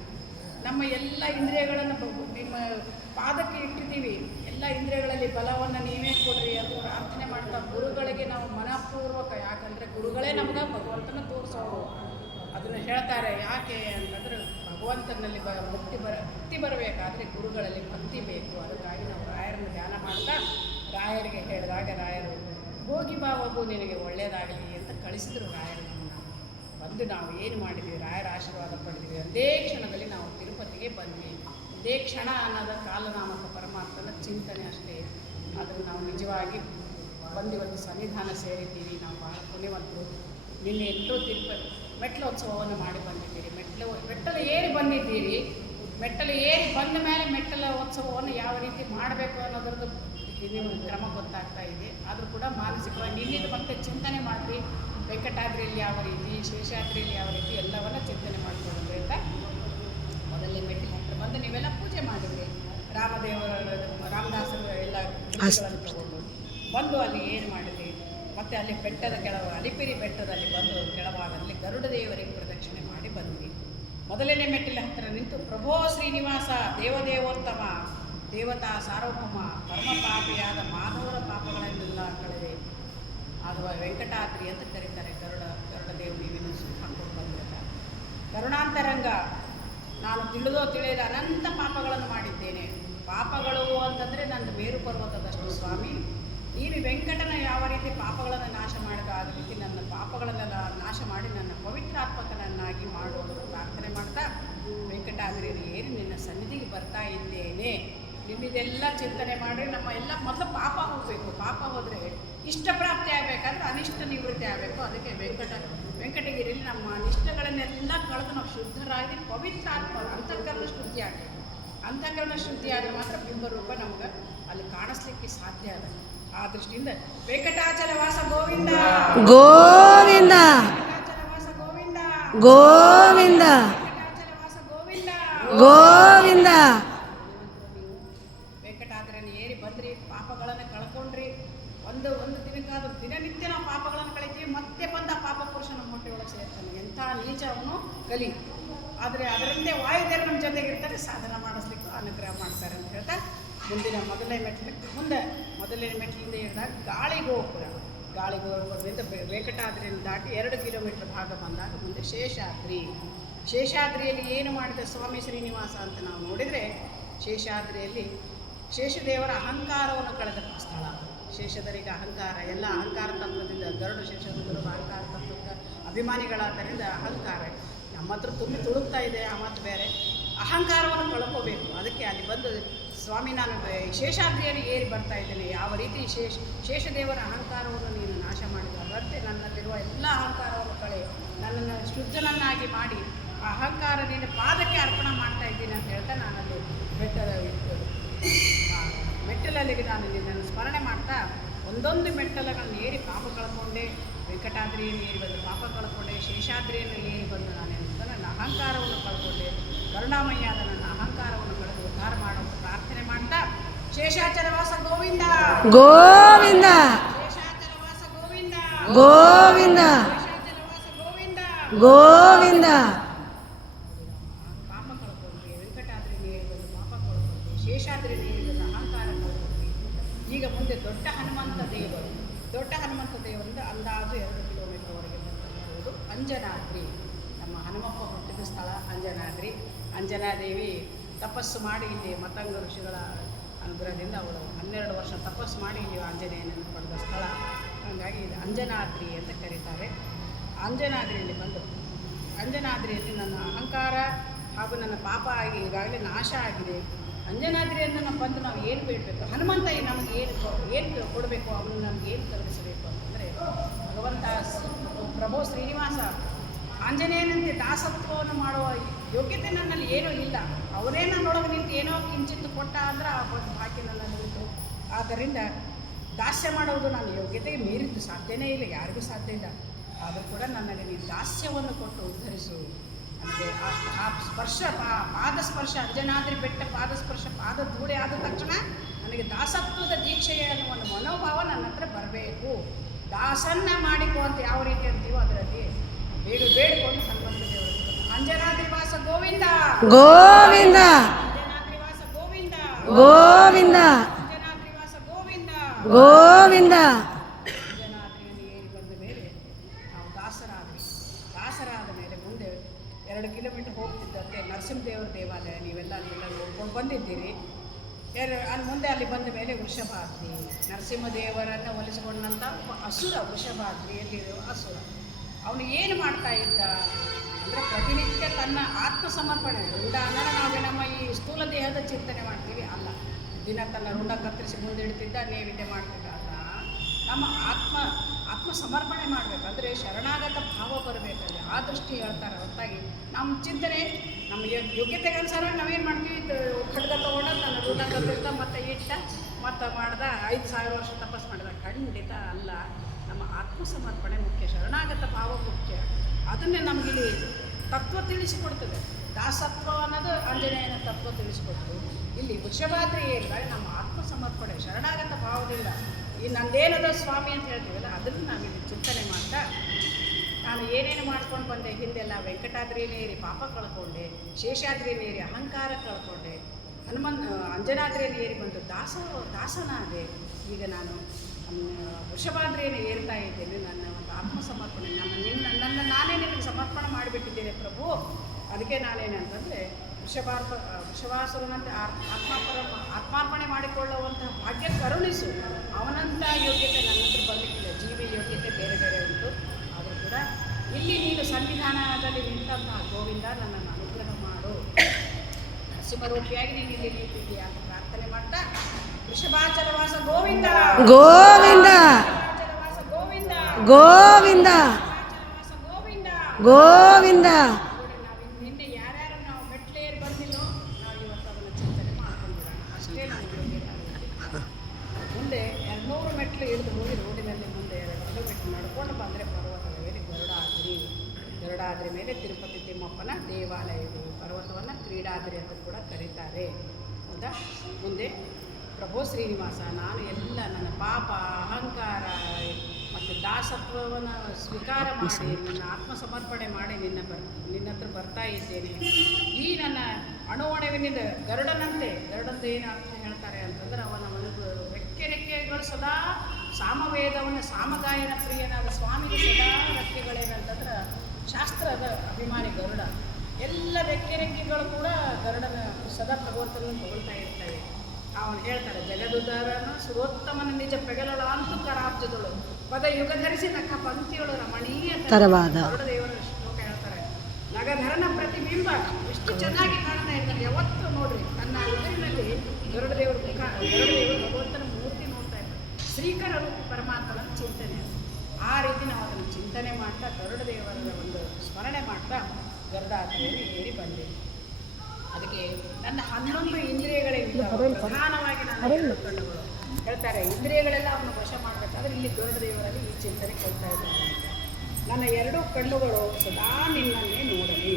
ನಮ್ಮ ಎಲ್ಲ ಇಂದ್ರಿಯಗಳನ್ನು ನಿಮ್ಮ ಪಾದಕ್ಕೆ ಇಟ್ಟಿದ್ದೀವಿ. ಎಲ್ಲ ಇಂದ್ರಿಯಗಳಲ್ಲಿ ಬಲವನ್ನು ನೀವೇ ಕೊಡ್ರಿ ಅಂತ ಪ್ರಾರ್ಥನೆ ಮಾಡ್ತಾ ಗುರುಗಳಿಗೆ ನಾವು ಮನಪೂರ್ವಕ, ಯಾಕಂದರೆ ಗುರುಗಳೇ ನಮ್ಗೆ ಭಗವಂತನ ತೋರಿಸೋರು. ಅದನ್ನು ಹೇಳ್ತಾರೆ. ಯಾಕೆ ಅಂತಂದ್ರೆ ಭಗವಂತನಲ್ಲಿ ಭಕ್ತಿ ಬರಬೇಕಾದ್ರೆ ಗುರುಗಳಲ್ಲಿ ಭಕ್ತಿ ಬೇಕು. ಅದಕ್ಕಾಗಿ ನಾವು ರಾಯರನ್ನು ಧ್ಯಾನ ಮಾಡ್ತಾ ರಾಯರಿಗೆ ಹೇಳಿದಾಗ ರಾಯರು ಹೋಗಿ ಬಾ ಹೋಗು, ನಿನಗೆ ಒಳ್ಳೆಯದಾಗಲಿ ಅಂತ ಕಳಿಸಿದ್ರು ರಾಯರನ್ನು. ಬಂದು ನಾವು ಏನು ಮಾಡಿದ್ವಿ, ರಾಯರ ಆಶೀರ್ವಾದ ಪಡೆದ್ವಿ. ಒಂದೇ ಕ್ಷಣದಲ್ಲಿ ನಾವು ತಿರುಪತಿಗೆ ಬಂದ್ವಿ. ಒಂದೇ ಕ್ಷಣ ಅನ್ನೋದ ಕಾಲನಾಮಕ ಪರಮಾತ್ಮನ ಚಿಂತನೆ ಅಷ್ಟೇ. ಅದನ್ನು ನಾವು ನಿಜವಾಗಿ ಬಂದು ಒಂದು ಸನ್ನಿಧಾನ ಸೇರಿದ್ದೀವಿ. ನಾವು ಭಾಳ ಪುಣ್ಯವಂತರು. ನಿನ್ನೆ ಎಲ್ಲರೂ ತಿರುಪತಿ ಮೆಟ್ಟಲೋತ್ಸವವನ್ನು ಮಾಡಿ ಬಂದಿದ್ದೀರಿ. ಮೆಟ್ಟಲು ಏರಿ ಬಂದಿದ್ದೀರಿ. ಮೆಟ್ಟಲು ಏರಿ ಬಂದ ಮೇಲೆ ಮೆಟ್ಟಲ ಉತ್ಸವವನ್ನು ಯಾವ ರೀತಿ ಮಾಡಬೇಕು ಅನ್ನೋದ್ರದ್ದು ನಿಮಗೆ ಕ್ರಮ ಗೊತ್ತಾಗ್ತಾ ಇದೆ. ಆದರೂ ಕೂಡ ಮಾನಸಿಕವಾಗಿ ನಿನ್ನಿಂದ ಮತ್ತೆ ಚಿಂತನೆ ಮಾಡಿ ವೆಂಕಟಾದ್ರಿಯಲ್ಲಿ ಯಾವ ರೀತಿ, ಶೇಷಾದ್ರಿಯಲ್ಲಿ ಯಾವ ರೀತಿ ಎಲ್ಲವನ್ನ ಚಿಂತನೆ ಮಾಡಿಕೊಂಡು ಅಂತ ಮೊದಲನೇ ಮೆಟ್ಟಿಲು ಹತ್ತಿರ ಬಂದು ನೀವೆಲ್ಲ ಪೂಜೆ ಮಾಡಿದ್ರಿ. ರಾಮದಾಸರು ಎಲ್ಲ ಗಿಡಗಳನ್ನು ತಗೊಂಡು ಬಂದು ಅಲ್ಲಿ ಏನು ಮಾಡಿದ್ರಿ, ಮತ್ತು ಅಲ್ಲಿ ಬೆಟ್ಟದ ಅಲಿಪಿರಿ ಬೆಟ್ಟದಲ್ಲಿ ಬಂದು ಕೆಳಭಾಗದಲ್ಲಿ ಗರುಡ ದೇವರಿಗೆ ಪ್ರದಕ್ಷಿಣೆ ಮಾಡಿ ಬಂದ್ವಿ. ಮೊದಲನೇ ಮೆಟ್ಟಿಲ ಹತ್ತಿರ ನಿಂತು ಪ್ರಭೋ ಶ್ರೀನಿವಾಸ ದೇವದೇವೋತ್ತಮ ದೇವತಾ ಸಾರ್ವಭೌಮ ಪರಮ ಪಾಪಿಯಾದ ಮಾನವರ ಪಾಪಗಳನ್ನೆಲ್ಲ ಕಳೆದೆ ಆಗುವ ವೆಂಕಟಾದ್ರಿ ಅಂತ ಕರೀತಾರೆ. ಗರುಡ ದೇವರಿಗೆ ಹಾಕೊಂಡು ಬಂದಿಲ್ಲ. ಕರುಣಾಂತರಂಗ, ನಾನು ತಿಳಿಯದ ಅನಂತ ಪಾಪಗಳನ್ನು ಮಾಡಿದ್ದೇನೆ. ಪಾಪಗಳು ಅಂತಂದರೆ ನನ್ನ ಮೇರು ಪರ್ವತದಷ್ಟು ಸ್ವಾಮಿ. ನೀನು ವೆಂಕಟನ ಯಾವ ರೀತಿ ಪಾಪಗಳನ್ನು ನಾಶ ಮಾಡಿದ ಆ ರೀತಿ ನನ್ನ ಪಾಪಗಳನ್ನೆಲ್ಲ ನಾಶ ಮಾಡಿ ನನ್ನ ಪವಿತ್ರಾತ್ಮಕನನ್ನಾಗಿ ಮಾಡುವಂಥ ಪ್ರಾರ್ಥನೆ ಮಾಡ್ತಾ ವೆಂಕಟಾದ್ರಿಯಲ್ಲಿ ಏರಿ ನಿನ್ನ ಸನ್ನಿಧಿಗೆ ಬರ್ತಾ ಇದ್ದೇನೆ. ನಿಮ್ಮಿದೆಲ್ಲ ಚಿಂತನೆ ಮಾಡಿ ನಮ್ಮ ಎಲ್ಲ ಮೊದಲು ಪಾಪ ಹೋಗಬೇಕು. ಪಾಪ ಹೋದರೆ ಇಷ್ಟ ಪ್ರಾಪ್ತಿ ಆಗಬೇಕಾದ್ರೆ ಅನಿಷ್ಟ ನಿವೃತ್ತಿ ಆಗಬೇಕು. ಅದಕ್ಕೆ ವೆಂಕಟಗಿರಿಯಲ್ಲಿ ನಮ್ಮ ಅನಿಷ್ಟಗಳನ್ನೆಲ್ಲ ಕಳೆದು ನಾವು ಶುದ್ಧರಾಗಿ ಪವಿತ್ರಾತ್ಮ ಅಂತಃಕರಣ ಶುದ್ಧಿ ಆಗಬೇಕು. ಅಂತಃಕರಣ ಶುದ್ಧಿ ಆದರೆ ಮಾತ್ರ ಬಿಂಬರೂಪ ನಮ್ಗೆ ಅಲ್ಲಿ ಕಾಣಿಸ್ಲಿಕ್ಕೆ ಸಾಧ್ಯ ಅದ. ಆ ದೃಷ್ಟಿಯಿಂದ ವೆಂಕಟಾಚಲವಾಸ ಗೋವಿಂದ ಗೋವಿಂದ ವೆಂಕಟಾಚಲವಾಸ ಗೋವಿಂದ ಗೋವಿಂದ ವೆಂಕಟಾಚಲವಾಸ ಗೋವಿಂದ ಗೋವಿಂದ. ವೆಂಕಟಾದ್ರಿಯನ್ನು ಏರಿ ಬಂದ್ರಿ, ಪಾಪಗಳನ್ನು ಕಳ್ಕೊಂಡ್ರಿ. ಒಂದು ದಿನಕ್ಕಾದ್ರೂ ದಿನನಿತ್ಯ ನಾವು ಪಾಪಗಳನ್ನು ಕಳಿತೀವಿ. ಮತ್ತೆ ಬಂದ ಪಾಪ ಪುರುಷ ನಮ್ಮ ಹೊಟ್ಟೆ ಒಳಗೆ ಸೇರ್ತಾನೆ. ಎಂಥ ನೀಚ ಅವನು ಕಲಿ. ಆದರೆ ಅದರಂತೆ ವಾಯುದೇವರು ನಮ್ಮ ಜೊತೆಗಿರ್ತಾರೆ, ಸಾಧನ ಮಾಡಿಸ್ಲಿಕ್ಕೂ ಅನುಗ್ರಹ ಮಾಡ್ತಾರೆ ಅಂತ ಹೇಳ್ತಾ ಮುಂದಿನ ಮೊದಲನೇ ಮೆಟ್ಟಿಲಿಂದ ಹಿಡಿದಾಗ ಗಾಳಿಗೋಪುರದಿಂದ ವೆಂಕಟಾದ್ರಿಯನ್ನು ದಾಟಿ 2 ಕಿಲೋಮೀಟರ್ ಭಾಗ ಬಂದಾಗ ಮುಂದೆ ಶೇಷಾದ್ರಿಯಲ್ಲಿ ಏನು ಮಾಡಿದ ಸ್ವಾಮಿ ಶ್ರೀನಿವಾಸ ಅಂತ ನಾವು ನೋಡಿದರೆ, ಶೇಷಾದ್ರಿಯಲ್ಲಿ ಶೇಷದೇವರ ಅಹಂಕಾರವನ್ನು ಕಳೆದ ಸ್ಥಳ. ಶೇಷದರಿಗೆ ಅಹಂಕಾರ, ಎಲ್ಲ ಅಹಂಕಾರ ತತ್ವದಿಂದ ಗರುಡ ಶೇಷರುದ್ರರು ಅಹಂಕಾರ ತತ್ವದ ಅಭಿಮಾನಿಗಳಾದ್ದರಿಂದ ಅಹಂಕಾರ ನಮ್ಮ ಹತ್ರ ತುಂಬಿ ತುಳುಕ್ತಾ ಇದೆ. ಆ ಮಾತು ಬೇರೆ. ಅಹಂಕಾರವನ್ನು ಕಳ್ಕೋಬೇಕು. ಅದಕ್ಕೆ ಅಲ್ಲಿ ಬಂದು ಸ್ವಾಮಿ ನಾನು ಶೇಷಾದ್ರಿಯಲ್ಲಿ ಏರಿ ಬರ್ತಾ ಇದ್ದೇನೆ. ಯಾವ ರೀತಿ ಶೇಷದೇವರ ಅಹಂಕಾರವನ್ನು ನೀನು ನಾಶ ಮಾಡಿದ ಅದರಂತೆ ನನ್ನಲ್ಲಿರುವ ಎಲ್ಲ ಅಹಂಕಾರವನ್ನು ಕಳೆ, ನನ್ನನ್ನು ಶುದ್ಧನನ್ನಾಗಿ ಮಾಡಿ ಆ ಅಹಂಕಾರ ನಿನ್ನ ಪಾದಕ್ಕೆ ಅರ್ಪಣೆ ಮಾಡ್ತಾ ಇದ್ದೀನಿ ಅಂತ ಹೇಳ್ತಾ ನಾನಲ್ಲಿ ಮೆಟ್ಟಲಲ್ಲಿಗೆ ನಾನು ನಿನ್ನನ್ನು ಸ್ಮರಣೆ ಮಾಡ್ತಾ ಒಂದೊಂದು ಮೆಟ್ಟಲುಗಳನ್ನು ಏರಿ ಪಾಪ ಕಳ್ಕೊಂಡೆ. ವೆಂಕಟಾದ್ರಿಯನ್ನು ಏರಿ ಬಂದು ಪಾಪ ಕಳ್ಕೊಂಡೆ. ಶೇಷಾದ್ರಿಯನ್ನು ಏರಿ ಬಂದು ನಾನು ನನ್ನ ಅಹಂಕಾರವನ್ನು ಕಳ್ಕೊಂಡೆ. ಕರುಣಾಮಯ್ಯಾದ ನನ್ನ ಅಹಂಕಾರವನ್ನು ಕಳೆದು ಉದ್ಧಾರ ಮಾಡುವಂಥ ಪ್ರಾರ್ಥನೆ ಮಾಡ್ತಾ ಶೇಷಾಚಲವಾಸ ಗೋವಿಂದ ಗೋವಿಂದ ಶೇಷಾಚಲವಾಸ ಗೋವಿಂದ ಗೋವಿಂದ ಶೇಷಾಚಲವಾಸ ಗೋವಿಂದ ಗೋವಿಂದ. ಪಾಪ ಕಳ್ಕೊಂಡ್ವಿ. ವೆಂಕಟಾದ್ರಿಯನ್ನು ಏರಿ ಬಂದು ಪಾಪ ಕಳ್ಕೊಂಡ್ವಿ. ಶೇಷಾದ್ರಿಯನ್ನು ಏರಿ ಬಂದು ಅಹಂಕಾರ ಕಳ್ಕೊಂಡ್ವಿ. ಈಗ ಮುಂದೆ ದೊಡ್ಡ ಹನುಮಂತ ದೇವರಿಂದ ಅಂದಾಜು 2 ಕಿಲೋಮೀಟರ್ವರೆಗೆ ಬರುವುದು ಅಂಜನಾದ್ರಿ. ನಮ್ಮ ಹನುಮಪ್ಪ ಹುಟ್ಟಿದ ಸ್ಥಳ ಅಂಜನಾದೇವಿ ತಪಸ್ಸು ಮಾಡಿ ಇಲ್ಲಿ ಮತಂಗ ಋಷಿಗಳ ಅನುಗ್ರಹದಿಂದ ಅವಳು 12 ವರ್ಷ ತಪಸ್ಸು ಮಾಡಿ ಇಲ್ಲಿ ಆಂಜನೇಯನನ್ನು ಪಡೆದ ಸ್ಥಳ. ಹಾಗಾಗಿ ಇದು ಅಂಜನಾದ್ರಿ ಅಂತ ಕರೀತಾರೆ. ಅಂಜನಾದ್ರಿಯಲ್ಲಿ ನನ್ನ ಅಹಂಕಾರ ಹಾಗೂ ನನ್ನ ಪಾಪ ಆಗಿ ಈಗಾಗಲೇ ನಾಶ ಆಗಿದೆ. ಅಂಜನಾದ್ರಿಯನ್ನು ನಾವು ಬಂದು ನಾವು ಏನು ಬೇಡಬೇಕು, ಹನುಮಂತ ನಮಗೆ ಏನು ಕೊಡಬೇಕು, ಅವನು ನಮ್ಗೆ ಏನು ಕಲಿಸಬೇಕು ಅಂತಂದರೆ ಭಗವಂತ ಪ್ರಭು ಶ್ರೀನಿವಾಸ ಆಂಜನೇಯನಂತೆ ದಾಸತ್ವವನ್ನು ಮಾಡುವ ಯೋಗ್ಯತೆ ನನ್ನಲ್ಲಿ ಏನೂ ಇಲ್ಲ. ಅವರೇ ನನ್ನೊಳಗೆ ನಿಂತು ಏನೋ ಕಿಂಚಿತ್ತು ಕೊಟ್ಟ ಅಂದ್ರೆ ಆ ಒಂದು ಭಾಗ್ಯ ನನ್ನಲ್ಲಿ ನಿಂತು. ಆದ್ದರಿಂದ ದಾಸ್ಯ ಮಾಡುವುದು ನನ್ನ ಯೋಗ್ಯತೆಗೆ ಮೀರಿದ್ದು ಸಾಧ್ಯನೇ ಇಲ್ಲ, ಯಾರಿಗೂ ಸಾಧ್ಯ ಇಲ್ಲ. ಆದರೂ ಕೂಡ ನನ್ನಲ್ಲಿ ನೀನು ದಾಸ್ಯವನ್ನು ಕೊಟ್ಟು ಉದ್ಧರಿಸು. ನನಗೆ ಆ ಸ್ಪರ್ಶ ಪಾದಸ್ಪರ್ಶ ಅಂಜನಾದ್ರಿ ಬೆಟ್ಟ ಪಾದಸ್ಪರ್ಶ ಪಾದ ಧೂಳೆ ಆದ ತಕ್ಷಣ ನನಗೆ ದಾಸತ್ವದ ದೀಕ್ಷೆಯ ಅನ್ನುವ ಒಂದು ಮನೋಭಾವ ನನ್ನ ಹತ್ರ ಬರಬೇಕು. ದಾಸನ್ನ ಮಾಡಿಕೋ ಅಂತ ಯಾವ ರೀತಿ ಅಂತೀವೋ ಅದರಲ್ಲಿ ಬೇಡಿಕೊಂಡು ಹನುಮಂತ ದೇವರ ಅಂಜನಾದ್ರಿ ವಾಸ ಗೋವಿಂದ ಗೋವಿಂದ ಅಂಜನಾದ್ರಿವಾಸ ಗೋವಿಂದ ಗೋವಿಂದ ಅಂಜನಾದ್ರಿವಾಸ ಗೋವಿಂದ ಗೋವಿಂದ ಅಂಜನಾದ್ರಿಯಲ್ಲಿ ಏರಿ ಬಂದ ಮೇಲೆ ನಾವು ದಾಸರಾದ ಮೇಲೆ ಮುಂದೆ 2 ಕಿಲೋಮೀಟರ್ ಹೋಗ್ತಿದ್ದಂತೆ ನರಸಿಂಹದೇವರ ದೇವಾಲಯ, ನೀವೆಲ್ಲ ಅಲ್ಲೆಲ್ಲ ನೋಡ್ಕೊಂಡು ಬಂದಿದ್ದೀರಿ. ಅಲ್ಲಿ ಮುಂದೆ ಅಲ್ಲಿ ಬಂದ ಮೇಲೆ ವೃಷಭಾದ್ರಿ, ನರಸಿಂಹದೇವರನ್ನು ಒಲಿಸಿಕೊಂಡಂಥ ಅಸುರ ವೃಷಭಾದ್ರಿಯಲ್ಲಿರೋ ಅಸುರ. ಅವನು ಏನು ಮಾಡ್ತಾ ಇದ್ದ ಅಂದರೆ ಪ್ರತಿನಿತ್ಯ ತನ್ನ ಆತ್ಮಸಮರ್ಪಣೆ, ರುಂಡ ಅಂದರೆ ನಾವೇ ನಮ್ಮ ಈ ಸ್ಥೂಲ ದೇಹದ ಚಿಂತನೆ ಮಾಡ್ತೀವಿ ಅಲ್ಲ, ದಿನ ತನ್ನ ರುಂಡ ಕತ್ತರಿಸಿ ಮುಂದಿಡ್ತಿದ್ದ, ನೈವೇದ್ಯ ಮಾಡ್ತಿದ್ದ ಅಲ್ಲ, ನಮ್ಮ ಆತ್ಮ ಸಮರ್ಪಣೆ ಮಾಡಬೇಕು. ಅಂದರೆ ಶರಣಾಗತ ಭಾವ ಬರಬೇಕಲ್ಲಿ, ಆ ದೃಷ್ಟಿ ಹೇಳ್ತಾರೆ. ಹೊರತಾಗಿ ನಮ್ಮ ಚಿಂತನೆ ನಮ್ಮ ಯೋಗ್ಯತೆಗೆ ಅನುಸಾರ ನಾವೇನು ಮಾಡ್ತೀವಿ, ಖಡ್ಗ ತೊಗೊಂಡ ನನ್ನ ಋಣ ಕತ್ತಿರ್ತ ಮತ್ತೆ ಇಟ್ಟ ಮತ್ತು ಮಾಡ್ದ 5,000 ವರ್ಷ ತಪಸ್ ಮಾಡಿದ, ಖಂಡಿತ ಅಲ್ಲ. ನಮ್ಮ ಆತ್ಮ ಸಮರ್ಪಣೆ ಮುಖ್ಯ, ಶರಣಾಗತ ಭಾವ ಮುಖ್ಯ. ಅದನ್ನೇ ನಮಗಿಲ್ಲಿ ತತ್ವ ತಿಳಿಸಿಕೊಡ್ತದೆ. ದಾಸತ್ವ ಅನ್ನೋದು ಆಂಜನೇಯನ ತತ್ವ ತಿಳಿಸಿಕೊಡ್ತು. ಇಲ್ಲಿ ವೃಷಭಾದ್ರಿ ಏನಿದ್ದಾರೆ ನಮ್ಮ ಆತ್ಮ ಸಮರ್ಪಣೆ ಶರಣಾಗತ ಭಾವದಿಂದ ಈ ನಂದೇನದ ಸ್ವಾಮಿ ಅಂತ ಹೇಳ್ತೀವಲ್ಲ, ಅದನ್ನು ನಾವಿಲ್ಲಿ ಚಿಂತನೆ ಮಾಡ್ತಾ ನಾನು ಏನೇನು ಮಾಡ್ಕೊಂಡು ಬಂದೆ ಹಿಂದೆಲ್ಲ, ವೆಂಕಟಾದ್ರಿನೇ ಏರಿ ಪಾಪ ಕಳ್ಕೊಂಡೆ, ಶೇಷಾದ್ರಿನೇ ಏರಿ ಅಹಂಕಾರ ಕಳ್ಕೊಂಡೆ, ಅಂಜನಾದ್ರಿಯನ್ನು ಏರಿ ಬಂದು ದಾಸನಾದೆ. ಈಗ ನಾನು ವೃಷಭಾದ್ರಿಯನ್ನು ಏರ್ತಾ ಇದ್ದೇನೆ. ನನ್ನ ಒಂದು ಆತ್ಮಸಮರ್ಪಣೆ, ನನ್ನ ನಾನೇ ನಿನಗೆ ಸಮರ್ಪಣೆ ಮಾಡಿಬಿಟ್ಟಿದ್ದೇನೆ ಪ್ರಭು. ಅದಕ್ಕೆ ನಾನೇನಂತಂದರೆ ವೃಷಭಾಸುರನಂತೆ ಆತ್ಮಾರ್ಪಣೆ ಮಾಡಿಕೊಳ್ಳುವಂತಹ ಭಾಗ್ಯ ಕರುಣಿಸು. ಅವನಂಥ ಯೋಗ್ಯತೆ ನನ್ನ ಹತ್ರ ಬರಲಿಕ್ಕಿಲ್ಲ, ಜೀವಿ ಯೋಗ್ಯತೆ ಬೇರೆ ಬೇರೆ ಉಂಟು. ಆದರೂ ಕೂಡ ಇಲ್ಲಿ ನೀನು ಸನ್ನಿಧಾನದಲ್ಲಿ ನಿಂತಹ ಗೋವಿಂದ ನನ್ನನ್ನು ಅನುಗ್ರಹ ಮಾಡು, ನರಸಿಂಹರೂಪಿಯಾಗಿ ನೀನು ಇಲ್ಲಿ ನಿಂತಿದ್ದೀಯಾ ಅಂತ ಪ್ರಾರ್ಥನೆ ಮಾಡ್ತಾ ವೃಷಭಾಚಲವಾಸ ಗೋವಿಂದ ಗೋವಿಂದ ಗೋವಿಂದ ಗೋವಿಂದ ಗೋವಿಂದ ಗೋವಿಂದ. ನಿನ್ನೆ ಯಾರ್ಯಾರು ನಾವು ಮೆಟ್ಲೇರಿ ಬಂದಿಲ್ಲೋ ನಾವು ಇವತ್ತು ಅದನ್ನು ಚಿಂತನೆ ಮಾಡ್ಕೊಂಡಿರೋಣ. ಅಷ್ಟೇ ನಾವು ಮುಂದೆ 200 ಮೆಟ್ಲು ಇಳಿದು ಹೋಗಿ ರೋಡಿನಲ್ಲಿ ಮುಂದೆ 2 ಕಿಲೋಮೀಟರ್ ನಡ್ಕೊಂಡು ಬಂದರೆ ಪರ್ವತದ ಮೇಲೆ ಗರುಡಾದ್ರಿ ಮೇಲೆ ತಿರುಪತಿ ತಿಮ್ಮಪ್ಪನ ದೇವಾಲಯ ಇದೆ. ಪರ್ವತವನ್ನು ಕ್ರೀಡಾದ್ರಿ ಅಂತ ಕೂಡ ಕರೀತಾರೆ. ಹೌದಾ? ಮುಂದೆ ಪ್ರಭು ಶ್ರೀನಿವಾಸ, ನಾನು ಎಲ್ಲ ನನ್ನ ಪಾಪ ಅಹಂಕಾರ ಮತ್ತು ದಾಸತ್ವವನ್ನು ಸ್ವೀಕಾರ ಮಾಡಿ ನನ್ನ ಆತ್ಮಸಮರ್ಪಣೆ ಮಾಡಿ ನಿನ್ನ ಹತ್ರ ಬರ್ತಾ ಇದ್ದೇನೆ. ಈ ನನ್ನ ಅಣುವಣವಿನಿಂದ ಗರುಡನಂತೆ ಏನು ಅರ್ಥ ಹೇಳ್ತಾರೆ ಅಂತಂದ್ರೆ, ಅವನ ರೆಕ್ಕೆಗಳು ಸದಾ ಸಾಮವೇದವನ್ನು ಸಾಮಗಾಯನ ಪ್ರಿಯನಾದ ಸ್ವಾಮಿಗೆ ಸದಾ ರೆಕ್ಕೆಗಳೇನಂತಂದ್ರೆ ಶಾಸ್ತ್ರದ ಅಭಿಮಾನಿ ಗರುಡ. ಎಲ್ಲ ರೆಕ್ಕೆಗಳು ಕೂಡ ಗರುಡನ ಸದಾ ಭಗವಂತನನ್ನು ಹೊಗಳ್ತಾ ಇರ್ತವೆ. ಅವನು ಹೇಳ್ತಾರೆ, ಜಗದುದಾರನ ಸುರೋತ್ತಮನ ನಿಜ ಪೆಗಲಳ ಅಂತೂ ಕರಾಬ್ಜದಳು ಪದ ಯುಗ ಧರಿಸಿ ನಕ್ಕ ಪಂಕ್ತಿಯಳು ರಮಣೀಯ ತರವಾದ ಗರುಡದೇವರ ಶ್ಲೋಕ ಹೇಳ್ತಾರೆ. ನಗಧರನ ಪ್ರತಿಬಿಂಬ ಎಷ್ಟು ಚೆನ್ನಾಗಿ ಕಾಣ್ತಾ ಇರ್ತಾರೆ. ಯಾವತ್ತು ನೋಡ್ರಿ ತನ್ನ ಉದರಿನಲ್ಲಿ ಗರುಡದೇವರ ಭಗವಂತನ ಮೂರ್ತಿ ನೋಡ್ತಾ ಇರ್ತಾರೆ. ಶ್ರೀಕರ ರೂಪಿ ಪರಮಾತ್ಮನ ಚಿಂತನೆ. ಆ ರೀತಿ ನಾವು ಅದನ್ನು ಚಿಂತನೆ ಮಾಡ್ತಾ ಗರುಡದೇವರ ಒಂದು ಸ್ಮರಣೆ ಮಾಡ್ತಾ ಗರುಡಾದ್ರಿಯಲ್ಲಿ ಏರಿ ಬಂದೆವು. ಅದಕ್ಕೆ ನನ್ನ 11 ಇಂದ್ರಿಯಗಳಿಂದ ಪ್ರಧಾನವಾಗಿ ನನ್ನ 2 ಕಣ್ಣುಗಳು ಹೇಳ್ತಾರೆ. ಇಂದ್ರಿಯಗಳೆಲ್ಲ ಅವನು ವಶ ಮಾಡಬೇಕಾದ್ರೆ ಇಲ್ಲಿ ಗರುಡದೇವರಲ್ಲಿ ಈ ಚಿಂತನೆ ಕೊಡ್ತಾ ಇದ್ದಾರೆ. ನನ್ನ 2 ಕಣ್ಣುಗಳು ಸದಾ ನಿನ್ನನ್ನೇ ನೋಡಲಿ,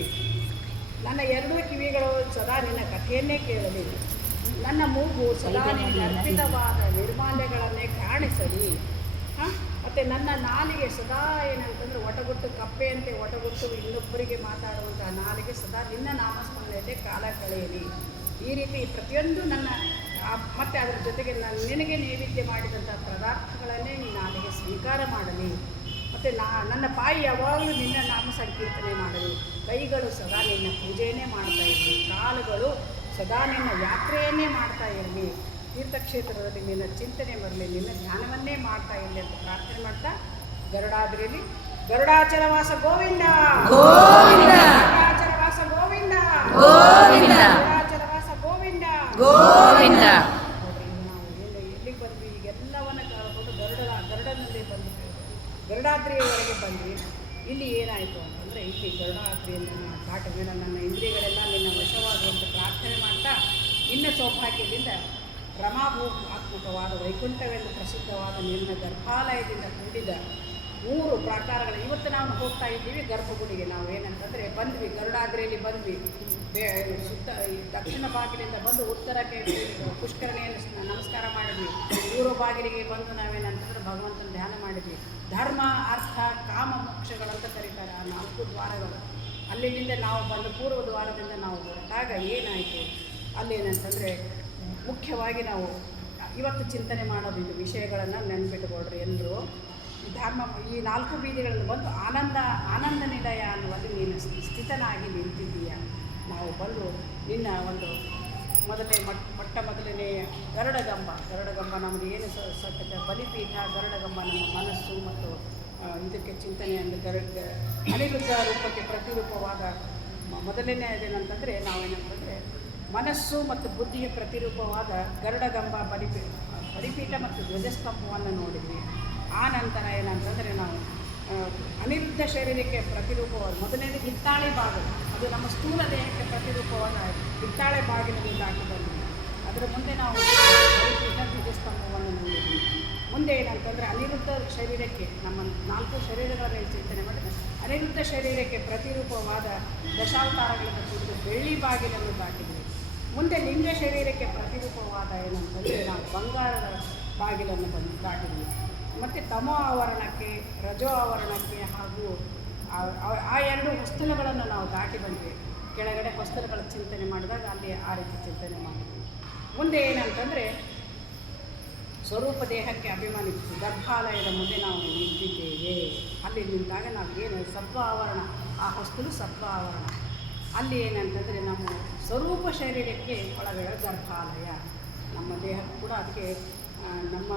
ನನ್ನ 2 ಕಿವಿಗಳು ಸದಾ ನಿನ್ನ ಕಥೆಯನ್ನೇ ಕೇಳಲಿ, ನನ್ನ ಮೂಗು ಸದಾ ನಿನ್ನ ಅರ್ಪಿತವಾದ ನಿರ್ಮಾಲ್ಯಗಳನ್ನೇ ಕಾಣಿಸಲಿ. ಮತ್ತು ನನ್ನ ನಾಲಿಗೆ ಸದಾ ಏನಂತಂದ್ರೆ ಒಟಗುಟ್ಟು ಕಪ್ಪೆಯಂತೆ ಒಟಗುಟ್ಟು ಇನ್ನೊಬ್ಬರಿಗೆ ಮಾತಾಡುವಂತಹ ನಾಲಿಗೆ ಸದಾ ನಿನ್ನ ನಾಮಸ್ಮರಣೆಯಲ್ಲೇ ಕಾಲ ಕಳೆಯಲಿ. ಈ ರೀತಿ ಪ್ರತಿಯೊಂದು ನನ್ನ ಮತ್ತು ಅದರ ಜೊತೆಗೆ ನಿನಗೆ ನೈವೇದ್ಯ ಮಾಡಿದಂಥ ಪದಾರ್ಥಗಳನ್ನೇ ನಿನ್ನ ನಾಲಿಗೆ ಸ್ವೀಕಾರ ಮಾಡಲಿ. ಮತ್ತು ನನ್ನ ಬಾಯಿ ಯಾವಾಗಲೂ ನಿನ್ನ ನಾಮ ಸಂಕೀರ್ತನೆ ಮಾಡಲಿ. ಕೈಗಳು ಸದಾ ನಿನ್ನ ಪೂಜೆಯನ್ನೇ ಮಾಡ್ತಾ ಇರಲಿ, ಕಾಲುಗಳು ಸದಾ ನಿನ್ನ ಯಾತ್ರೆಯನ್ನೇ ಮಾಡ್ತಾ ಇರಲಿ, ತೀರ್ಥಕ್ಷೇತ್ರದಲ್ಲಿ ನಿನ್ನ ಚಿಂತನೆ ಬರಲಿ, ನಿನ್ನ ಧ್ಯಾನವನ್ನೇ ಮಾಡ್ತಾ ಇರಲಿ ಅಂತ ಪ್ರಾರ್ಥನೆ ಮಾಡ್ತಾ ಗರುಡಾದ್ರಿಯಲ್ಲಿ ಗರುಡಾಚಲವಾಸ ಗೋವಿಂದ ಗೋವಿಂದ ಗರುಡಾಚಲವಾಸ ಗೋವಿಂದ ಗೋವಿಂದ ಗರುಡಾಚಲವಾಸ ಗೋವಿಂದ ಗೋವಿಂದ. ನೋಡ್ರಿ, ನಾವು ಎಲ್ಲಿಗೆ ಬಂದ್ವಿ, ಈಗೆಲ್ಲವನ್ನ ಕಳ್ಕೊಂಡು ಗರುಡನಲ್ಲೇ ಬಂದ್ಬಿಟ್ಟು ಗರುಡಾದ್ರಿಯವರೆಗೆ ಬಂದ್ವಿ. ಇಲ್ಲಿ ಏನಾಯಿತು ಅಂತಂದರೆ, ಇಲ್ಲಿ ಗರುಡಾದ್ರಿಯಲ್ಲಿ ಕಾಟ ಮೇಲೆ ನನ್ನ ಇಂದ್ರಿಯಗಳೆಲ್ಲ ನಿನ್ನ ವಶವಾಗುವಂತ ಪ್ರಾರ್ಥನೆ ಮಾಡ್ತಾ ನಿನ್ನ ಸೌಭಾಗ್ಯದಿಂದ ರಮಾಭೂಮಾತ್ಮಕವಾದ ವೈಕುಂಠವೆಂದು ಪ್ರಸಿದ್ಧವಾದ ನಿನ್ನ ಗರ್ಭಾಲಯದಿಂದ ಕೂಡಿದ 3 ಪ್ರಾಕಾರಗಳು. ಇವತ್ತು ನಾವು ಹೋಗ್ತಾ ಇದ್ದೀವಿ ಗರ್ಭಗುಡಿಗೆ. ನಾವು ಏನಂತಂದರೆ ಬಂದ್ವಿ, ಗರುಡಾದ್ರಿಯಲ್ಲಿ ಬಂದ್ವಿ, ಸುತ್ತ ದಕ್ಷಿಣ ಬಾಗಿಲಿಂದ ಬಂದು ಉತ್ತರಕ್ಕೆ ಪುಷ್ಕರಣಿಯನ್ನು ನಮಸ್ಕಾರ ಮಾಡಿದ್ವಿ. ಪೂರ್ವ ಬಾಗಿಲಿಗೆ ಬಂದು ನಾವೇನಂತಂದ್ರೆ ಭಗವಂತನ ಧ್ಯಾನ ಮಾಡಿದ್ವಿ. ಧರ್ಮ ಅರ್ಥ ಕಾಮ ಮೋಕ್ಷಗಳಂತ ಕರೀತಾರೆ ಆ 4 ದ್ವಾರಗಳು. ಅಲ್ಲಿಂದ ನಾವು ಬಂದು ಪೂರ್ವ ದ್ವಾರದಿಂದ ನಾವು ಹೊರಟಾಗ ಏನಾಯಿತು, ಅಲ್ಲೇನಂತಂದರೆ ಮುಖ್ಯವಾಗಿ ನಾವು ಇವತ್ತು ಚಿಂತನೆ ಮಾಡೋದು ಇದು ವಿಷಯಗಳನ್ನು ನೆನಪಿಟ್ಟುಕೊಳ್ರಿ ಎಲ್ಲರೂ. ಧರ್ಮ ಈ 4 ಬೀದಿಗಳಲ್ಲಿ ಬಂದು ಆನಂದ ನಿಲಯ ಅನ್ನುವಲ್ಲಿ ನೀನು ಸ್ಥಿತನಾಗಿ ನಿಂತಿದ್ದೀಯ. ನಾವು ಬಂದು ನಿನ್ನ ಒಂದು ಮೊದಲನೇ ಗರುಡಗಂಬ ನಮಗೆ ಏನು ಸತ್ಯತೆ ಬಲಿಪೀಠ, ಗರುಡಗಂಬ ನಮ್ಮ ಮನಸ್ಸು ಮತ್ತು ಇದಕ್ಕೆ ಚಿಂತನೆ ಅಂದರೆ ಅನಿರುದ್ಧ ರೂಪಕ್ಕೆ ಪ್ರತಿರೂಪವಾದ ಮೊದಲನೇದೇನಂತಂದರೆ ನಾವೇನಂತಂದರೆ ಮನಸ್ಸು ಮತ್ತು ಬುದ್ಧಿಗೆ ಪ್ರತಿರೂಪವಾದ ಗರುಡಗಂಬ ಬಲಿಪೀಠ ಮತ್ತು ಧ್ವಜಸ್ತಂಭವನ್ನು ನೋಡಿದ್ವಿ. ಆ ನಂತರ ಏನಂತಂದರೆ ನಾವು ಅನಿರುದ್ಧ ಶರೀರಕ್ಕೆ ಪ್ರತಿರೂಪವಾದ ಮೊದಲನೇದು ಹಿತ್ತಾಳೆ ಬಾಗಿಲು, ಅದು ನಮ್ಮ ಸ್ಥೂಲ ದೇಹಕ್ಕೆ ಪ್ರತಿರೂಪವಾದ ಹಿತ್ತಾಳೆ ಬಾಗಿಲನ್ನು ದಾಟಿ ಬಂದ್ವಿ. ಅದರ ಮುಂದೆ ನಾವು ಬಲಿಪೀಠ ಧ್ವಜಸ್ತಂಭವನ್ನು ನೋಡಿದ್ವಿ. ಮುಂದೆ ಏನಂತಂದರೆ ಅನಿರುದ್ಧ ಶರೀರಕ್ಕೆ ನಮ್ಮ 4 ಶರೀರಗಳ ಮೇಲೆ ಚಿಂತನೆ ಮಾಡಿದರೆ ಅನಿರುದ್ಧ ಶರೀರಕ್ಕೆ ಪ್ರತಿರೂಪವಾದ ದಶಾವತಾರಗಳನ್ನು ಕುರಿತು ಬೆಳ್ಳಿ ಬಾಗಿಲನ್ನು ದಾಟಿದ್ವಿ. ಮುಂದೆ ಲಿಂಗ ಶರೀರಕ್ಕೆ ಪ್ರತಿರೂಪವಾದ ಏನಂತಂದರೆ ನಾವು ಬಂಗಾರದ ಬಾಗಿಲನ್ನು ದಾಟಿದ್ವಿ. ಮತ್ತು ತಮೋ ಆವರಣಕ್ಕೆ, ರಜೋ ಆವರಣಕ್ಕೆ ಹಾಗೂ ಆ 2 ಹೊಸ್ತಲಗಳನ್ನು ನಾವು ದಾಟಿ ಬಂದ್ವಿ. ಕೆಳಗಡೆ ಹೊಸ್ತಲಗಳ ಚಿಂತನೆ ಮಾಡಿದಾಗ ಅಲ್ಲಿ ಆ ರೀತಿ ಚಿಂತನೆ ಮಾಡಿದ್ವಿ. ಮುಂದೆ ಏನಂತಂದರೆ ಸ್ವರೂಪ ದೇಹಕ್ಕೆ ಅಭಿಮಾನಿಸಿ ಗರ್ಭಾಲಯದ ಮುಂದೆ ನಾವು ನಿಂತಿದ್ದೇವೆ. ಅಲ್ಲಿ ನಿಂತಾಗ ನಾವು ಏನು ಸತ್ವ ಆವರಣ, ಆ ಹೊಸ್ತಲು ಸತ್ವ ಆವರಣ. ಅಲ್ಲಿ ಏನಂತಂದರೆ ನಮ್ಮ ಸ್ವರೂಪ ಶರೀರಕ್ಕೆ ಒಳಗಡೆ ಗರ್ಭಾಲಯ, ನಮ್ಮ ದೇಹಕ್ಕೂ ಕೂಡ ಅದಕ್ಕೆ ನಮ್ಮ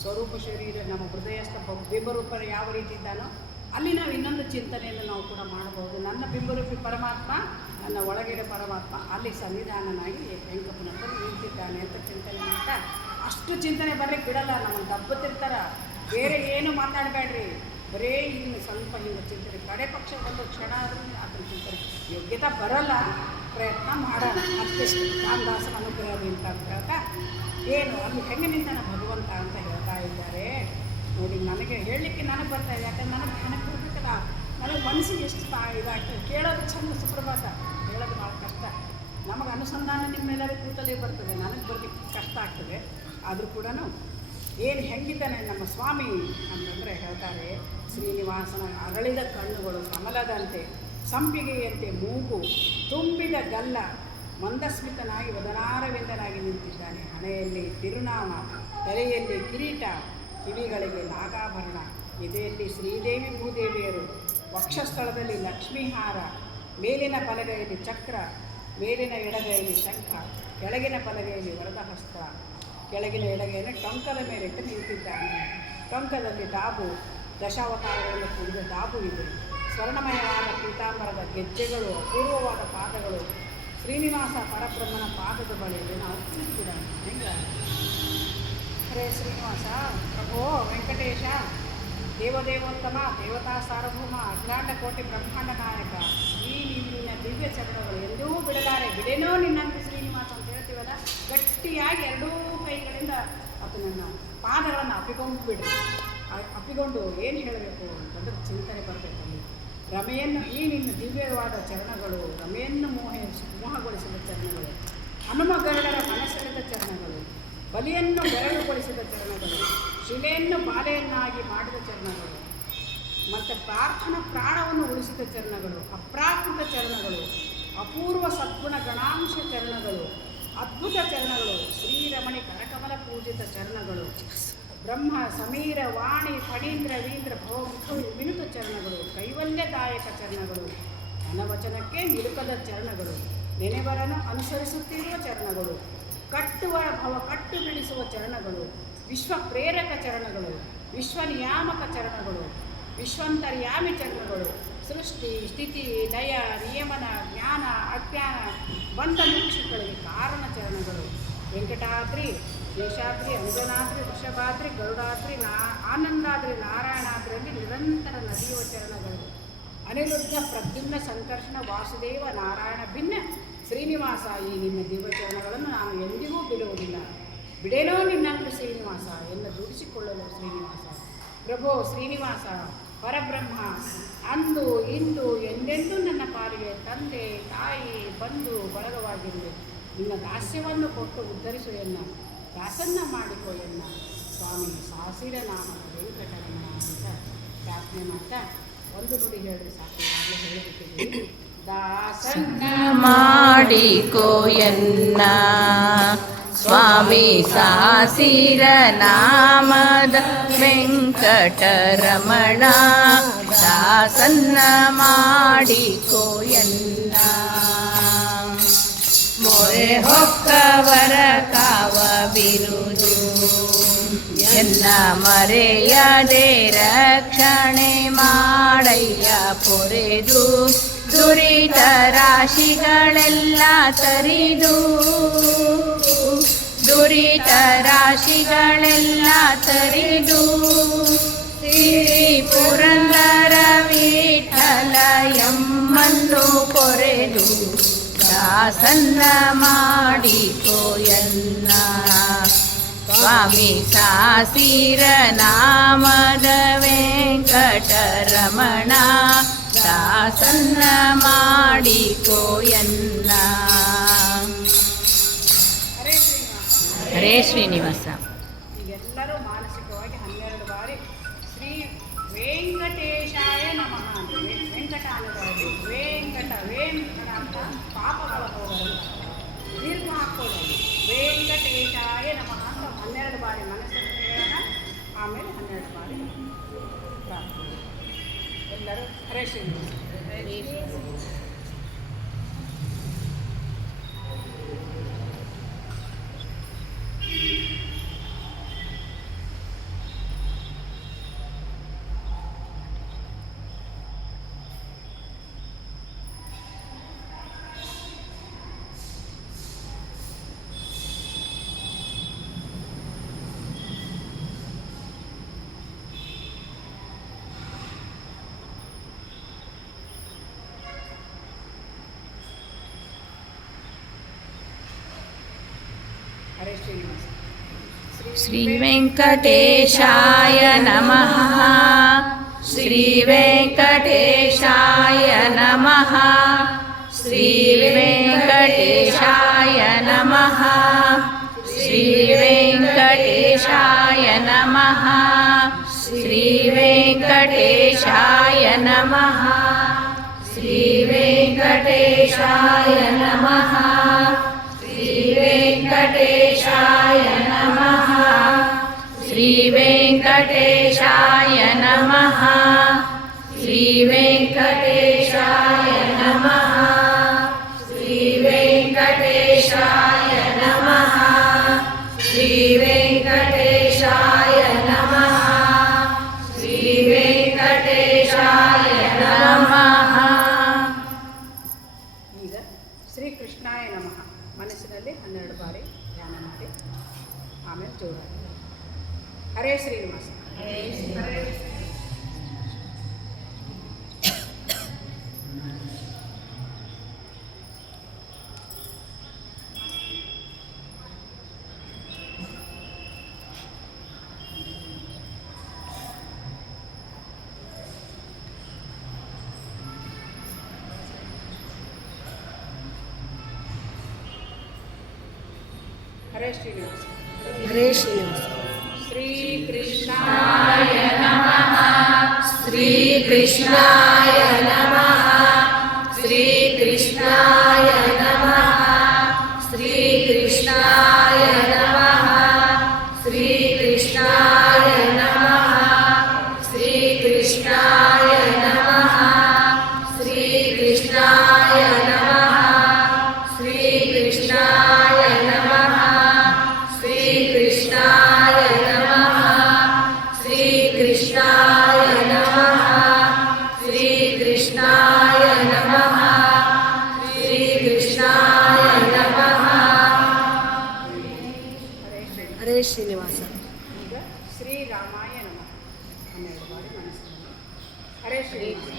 ಸ್ವರೂಪ ಶರೀರ ನಮ್ಮ ಹೃದಯಸ್ಥ ಬಿಂಬರೂಪ ಯಾವ ರೀತಿ ಇದ್ದಾನೋ ಅಲ್ಲಿ ನಾವು ಇನ್ನೊಂದು ಚಿಂತನೆಯನ್ನು ನಾವು ಕೂಡ ಮಾಡಬಹುದು. ನನ್ನ ಬಿಂಬರೂಪಿ ಪರಮಾತ್ಮ, ನನ್ನ ಒಳಗಿರೋ ಪರಮಾತ್ಮ ಅಲ್ಲಿ ಸನ್ನಿಧಾನನಾಗಿ ವೆಂಕಪ್ಪನಂತ ನಿಂತಿದ್ದಾನೆ ಅಂತ ಚಿಂತನೆ ಮಾಡ್ತಾ ಅಷ್ಟು ಚಿಂತನೆ ಬರ್ಲಿಕ್ಕೆ ಬಿಡಲ್ಲ. ನಮ್ಮನ್ನು ದಬ್ಬತ್ತಿರ್ತಾರೆ, ಬೇರೆ ಏನು ಮಾತಾಡಬೇಡ್ರಿ, ಬರೇ ಇನ್ನು ಸ್ವಲ್ಪ ಹಿಂಗೆ ಚಿಂತನೆ, ಕಡೆ ಪಕ್ಷ ಒಂದು ಕ್ಷಣ ಆದರೂ ಅದರ ಚಿಂತನೆ ಯೋಗ್ಯತೆ ಬರಲ್ಲ, ಪ್ರಯತ್ನ ಮಾಡೋಣ ಅಷ್ಟಿಷ್ಟು ರಾಮದಾಸನ ಅನುಗ್ರಹದಿಂದ ಅಂತ ಹೇಳ್ತಾ ಏನು ಅಲ್ಲಿ ಹೆಂಗೆ ನಿಂತಾನ ಭಗವಂತ ಅಂತ ಹೇಳ್ತಾ ಇದ್ದಾರೆ ನೋಡಿ. ನನಗೆ ಹೇಳಲಿಕ್ಕೆ ನನಗೆ ಬರ್ತಾ ಇದೆ, ಯಾಕಂದ್ರೆ ನನಗೆ ಬರಬೇಕಲ್ಲ, ನನಗೆ ಮನಸ್ಸಿಗೆ ಎಷ್ಟು ಇದಾಗ್ತದೆ. ಕೇಳೋದು ಚಂದ ಸುಪ್ರಭಾತ, ಹೇಳೋದು ಭಾಳ ಕಷ್ಟ. ನಮಗೆ ಅನುಸಂಧಾನ ನಿಮ್ಮೆಲ್ಲರೂ ಕೂತಲೇ ಬರ್ತದೆ, ನನಗೆ ಬರಲಿಕ್ಕೆ ಕಷ್ಟ ಆಗ್ತದೆ. ಆದರೂ ಕೂಡ ಏನು ಹೆಂಗಿದ್ದಾನೆ ನಮ್ಮ ಸ್ವಾಮಿ ಅಂತಂದರೆ ಹೇಳ್ತಾರೆ, ಶ್ರೀನಿವಾಸನ ಅರಳಿದ ಕಣ್ಣುಗಳು ಕಮಲದಂತೆ, ಸಂಪಿಗೆಯಂತೆ ಮೂಗು, ತುಂಬಿದ ಗಲ್ಲ, ಮಂದಸ್ಮಿತನಾಗಿ ವದನಾರವಿಂದನಾಗಿ ನಿಂತಿದ್ದಾನೆ. ಹಣೆಯಲ್ಲಿ ತಿರುನಾಮ, ತಲೆಯಲ್ಲಿ ಕಿರೀಟ, ಕಿವಿಗಳಿಗೆ ನಾಗಾಭರಣ, ಎದೆಯಲ್ಲಿ ಶ್ರೀದೇವಿ ಭೂದೇವಿಯರು, ವಕ್ಷಸ್ಥಳದಲ್ಲಿ ಲಕ್ಷ್ಮೀಹಾರ, ಮೇಲಿನ ಪಲಗೆಯಲ್ಲಿ ಚಕ್ರ, ಮೇಲಿನ ಎಡಗೈಯಲ್ಲಿ ಶಂಖ, ಕೆಳಗಿನ ಪಲಗೆಯಲ್ಲಿ ವರದಹಸ್ತ, ಕೆಳಗಿನ ಎಡಗೈಯನ್ನು ಟೊಂಕದ ಮೇಲಿಟ್ಟು ನಿಂತಿದ್ದಾನೆ. ಟೊಂಕದಲ್ಲಿ ಡಾಬು, ದಶಾವತಾರಗಳನ್ನು ಕೂಡಿದ ಡಾಬು ಇದೆ. ಸ್ವರ್ಣಮಯವಾದ ಪೀತಾಂಬರದ ಗೆಜ್ಜೆಗಳು, ಅಪೂರ್ವವಾದ ಪಾದಗಳು, ಶ್ರೀನಿವಾಸ ಪರಬ್ರಹ್ಮನ ಪಾದದ ಬಳಿಯಲ್ಲಿ ನಾವು ಕೂತಿದ್ದಾನೆ. ಹೆಂಗೆ ಹರೇ ಶ್ರೀನಿವಾಸ ಪ್ರಭೋ ವೆಂಕಟೇಶ, ದೇವದೇವೋತ್ತಮ, ದೇವತಾ ಸಾರ್ವಭೌಮ, ಅಖಿಲಾಂಡ ಕೋಟಿ ಬ್ರಹ್ಮಾಂಡ ನಾಯಕ, ಈ ನಿನ್ನ ದಿವ್ಯ ಚರಣಗಳು ಎಂದೂ ಬಿಡಲಾರೆ, ಬಿಡೇನೋ ನಿನ್ನಂತೆ ಶ್ರೀನಿವಾಸ ಅಂತ ಹೇಳ್ತೀವಲ್ಲ, ಗಟ್ಟಿಯಾಗಿ 2 ಕೈಗಳಿಂದ ಅದನ್ನು ಪಾದಗಳನ್ನು ಅಪ್ಪಿಕೊಂಡು ಏನು ಹೇಳಬೇಕು ಅಂತಂದ್ರೆ ಚಿಂತನೆ ಬರಬೇಕಲ್ಲಿ. ರಮೆಯನ್ನು ಈ ನಿನ್ನ ದಿವ್ಯವಾದ ಚರಣಗಳು, ರಮೆಯನ್ನು ಮೋಹಗೊಳಿಸಿದ ಚರಣಗಳು, ಹನುಮಗರುಡರ ಮನಸ್ಸೆಳೆದ ಚರಣಗಳು, ಬಲಿಯನ್ನು ಬೆರಳುಗೊಳಿಸಿದ ಚರಣಗಳು, ಶಿಲೆಯನ್ನು ಬಾಲೆಯನ್ನಾಗಿ ಮಾಡಿದ ಚರಣಗಳು, ಮತ್ತು ಪ್ರಾರ್ಥನಾ ಪ್ರಾಣವನ್ನು ಉಳಿಸಿದ ಚರಣಗಳು, ಅಪ್ರಾಕೃತ ಚರಣಗಳು, ಅಪೂರ್ವ ಸದ್ಗುಣ ಗಣಾಂಶ ಚರಣಗಳು, ಅದ್ಭುತ ಚರಣಗಳು, ಶ್ರೀರಮಣಿ ಕರಕಮಲ ಪೂಜಿತ ಚರಣಗಳು, ಬ್ರಹ್ಮ ಸಮೀರ ವಾಣಿ ಫಣೀಂದ್ರ ವೀಂದ್ರ ಭವಮುಖ ವಿನುತ ಚರಣಗಳು, ಕೈವಲ್ಯದಾಯಕ ಚರಣಗಳು, ಅನವಚನಕ್ಕೆ ನಿಲುಕದ ಚರಣಗಳು, ನೆನೆವರನ್ನು ಅನುಸರಿಸುತ್ತಿರುವ ಚರಣಗಳು, ಕಟ್ಟುವ ಭವ ಕಟ್ಟು ಬಿಡಿಸುವ ಚರಣಗಳು, ವಿಶ್ವ ಪ್ರೇರಕ ಚರಣಗಳು, ವಿಶ್ವ ನಿಯಾಮಕ ಚರಣಗಳು, ವಿಶ್ವಂತರ್ಯಾಮಿ ಚರಣಗಳು, ಸೃಷ್ಟಿ ಸ್ಥಿತಿ ಲಯ ನಿಯಮನ ಜ್ಞಾನ ಅಜ್ಞಾನ ಬಂಧ ಮೋಕ್ಷಗಳಿಗೆ ಕಾರಣ ಚರಣಗಳು, ವೆಂಕಟಾದ್ರಿ ಶೇಷಾದ್ರಿ ಅಂಜನಾದ್ರಿ ವೃಷಭಾದ್ರಿ ಗರುಡಾದ್ರಿ ಆನಂದಾದ್ರಿ ನಾರಾಯಣಾದ್ರಿಯಲ್ಲಿ ನಿರಂತರ ನಡೆಯುವ ಚರಣಗಳು, ಅನಿರುದ್ಧ ಪ್ರದ್ಯುಮ್ನ ಸಂಕರ್ಷಣ ವಾಸುದೇವ ನಾರಾಯಣ ಭಿನ್ನ ಶ್ರೀನಿವಾಸ, ಈ ನಿನ್ನ ದಿವ್ಯ ಚರಣಗಳನ್ನು ನಾನು ಎಂದಿಗೂ ಬಿಡುವುದಿಲ್ಲ, ಬಿಡೇನೋ ನಿನ್ನಂದು ಶ್ರೀನಿವಾಸ, ಎಲ್ಲ ದುಡಿಸಿಕೊಳ್ಳಲು ಶ್ರೀನಿವಾಸ. ಪ್ರಭೋ ಶ್ರೀನಿವಾಸ ಪರಬ್ರಹ್ಮ, ಅಂದು ಇಂದು ಎಂದೆಂದೂ ನನ್ನ ಪಾಲಿಗೆ ತಂದೆ ತಾಯಿ ಬಂಧು ಬಳಗವಾಗಿರುವೆ, ನಿನ್ನ ದಾಸ್ಯವನ್ನು ಕೊಟ್ಟು ಉದ್ಧರಿಸು ಎನ್ನ, ದಾಸನ್ನ ಮಾಡಿಕೊ ಎನ್ನ ಸ್ವಾಮಿ ಸಾಸಿರ ನಾಮದ ವೆಂಕಟರಮಣ ಅಂತ ಪ್ರಾರ್ಥನೆ ಮಾಡ್ತಾ ಒಂದು ನುಡಿ ಹೇಳಿದ್ರೆ ಸಾಕು, ಆಗಲೇ ಹೇಳಿಬಿಟ್ಟಿದ್ದೀವಿ. ದಾಸನ್ನ ಮಾಡಿಕೋ ಎನ್ನ ಸ್ವಾಮಿ ಸಾಸಿರ ನಾಮದ ವೆಂಕಟರಮಣ ದಾಸನ್ನ ಮಾಡಿಕೋ ಎನ್ನ ಮೊರೆ ಹೊಕ್ಕವರ ಕಾವ ಬಿರುದು ಎನ್ನ ಮರೆಯದೆ ರಕ್ಷಣೆ ಮಾಡಯ್ಯ ಪೊರೆದು ದುರಿತ ರಾಶಿಗಳೆಲ್ಲ ತರಿದು ದುರಿತ ರಾಶಿಗಳೆಲ್ಲ ತರಿದು ಸಿರಿ ಪುರಂದರ ವಿಠಲ ಎಮ್ಮನ್ನು ಕೊರೆದು ದಾಸನ್ನ ಮಾಡಿಕೋ ಎನ್ನ ಸ್ವಾಮಿ ಸಾಸಿರ ನಾಮದ ವೆಂಕಟರಮಣ ದಾಸನ್ನ ಮಾಡಿಕೋ ಎನ್ನ. ಹರೇ ಶ್ರೀನಿವಾಸ. ಈಗೆಲ್ಲರೂ ಮಾನಸಿಕವಾಗಿ 12 ಬಾರಿ ಶ್ರೀ ವೆಂಕಟೇಶಾಯ ನಮಃ ಅಂದರೆ ವೆಂಕಟ ಅನ್ನೋದು ವೆಂಕಟ ಅಂತ ಪಾಪಗಳ ಹೋಗಲು ದೀರ್ಘ ಹಾಕ್ಕೊಳ್ಳೋದು ವೆಂಕಟೇಶಾಯ ನಮಃ ಅಂತ 12 ಬಾರಿ ಮನಸ್ಸನ್ನು ಹೇಳೋಣ. ಆಮೇಲೆ 12 ಬಾರಿ ಪ್ರಾರ್ಥನೆ. ಎಲ್ಲರೂ ಹರೇ ಶ್ರೀನಿವಾಸ. ಹರೇ ಶ್ರೀನಿವಾಸ. ಶ್ರೀ ವೆಂಕಟೇಶಾಯ ನಮಃ. ಶ್ರೀ ವೆಂಕಟೇಶಾಯ ನಮಃ. ಶ್ರೀ ವೆಂಕಟೇಶಾಯ ನಮಃ. ಶ್ರೀ ವೆಂಕಟೇಶಾಯ ನಮಃ. ಶ್ರೀ ವೆಂಕಟೇಶಾಯ ನಮಃ. ಶ್ರೀ ವೆಂಕಟೇಶಾಯ ನಮಃ. ಶ್ರೀ ವೆಂಕಟೇಶಾಯ ನಮಃ. ಶ್ರೀ ವೆಂಕಟೇಶಾಯ ನಮಃ. ಶ್ರೀ ವೆಂಕಟೇಶಾಯ ನಮಃ. ಶ್ರೀ ವೆಂಕಟೇಶಾಯ ನಮಃ. ಶ್ರೀ ವೆಂಕಟೇಶಾಯ ನಮಃ. ಶ್ರೀ ವೆಂಕಟೇಶಾಯ ನಮಃ. ಈಗ ಶ್ರೀಕೃಷ್ಣಾಯ ನಮಃ ಮನಸ್ಸಿನಲ್ಲಿ 12 ಬಾರಿ ಧ್ಯಾನ ಮಾಡಿ ಆಮೇಲೆ ಜೋರಾಗಿ ಹರೇ ಶ್ರೀನಿವಾಸ. ಹರೇ ಶ್ರೀನಿವಾಸ. ಹರೇ ಶ್ರೀನಿವಾಸ. ಶ್ರೀಕೃಷ್ಣಾಯ ನಮಃ. ಶ್ರೀಕೃಷ್ಣಾಯ ನಮಃ. ಶ್ರೀಕೃಷ್ಣಾಯ ನಮಃ. ಶ್ರೀಕೃಷ್ಣಾಯ ನಮಃ. ಶ್ರೀಕೃಷ್ಣಾಯ ನಮಃ. ಶ್ರೀಕೃಷ್ಣಾಯ ನಮಃ. ಶ್ರೀಕೃಷ್ಣಾಯ ನಮಃ. ಶ್ರೀಕೃಷ್ಣಾಯ ನಮಃ. ಶ್ರೀಕೃಷ್ಣಾಯ ನಮಃ. ಶ್ರೀಕೃಷ್ಣಾಯ ನಮಃ. ಶ್ರೀಕೃಷ್ಣಾಯ ನಮಃ. ಶ್ರೀಕೃಷ್ಣಾಯ ನಮಃ. ಹರೇ ಶ್ರೀನಿವಾಸ. ಈಗ ಶ್ರೀರಾಮಾಯ ನಮಃ 12 ಬಾರಿ ಮನಸ್ಸಿನಲ್ಲಿ ಹರೇ ಶ್ರೀನಿವಾಸ.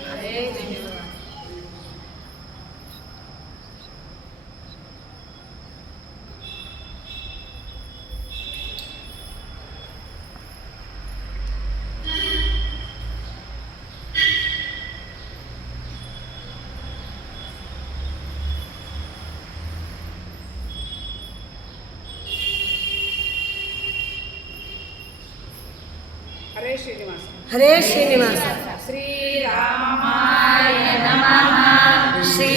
ಹರೇ ಶ್ರೀನಿವಾಸ. ಹರೇ ಶ್ರೀನಿವಾಸ. ಶ್ರೀರಾಮಾಯ ನಮಃ. ಶ್ರೀ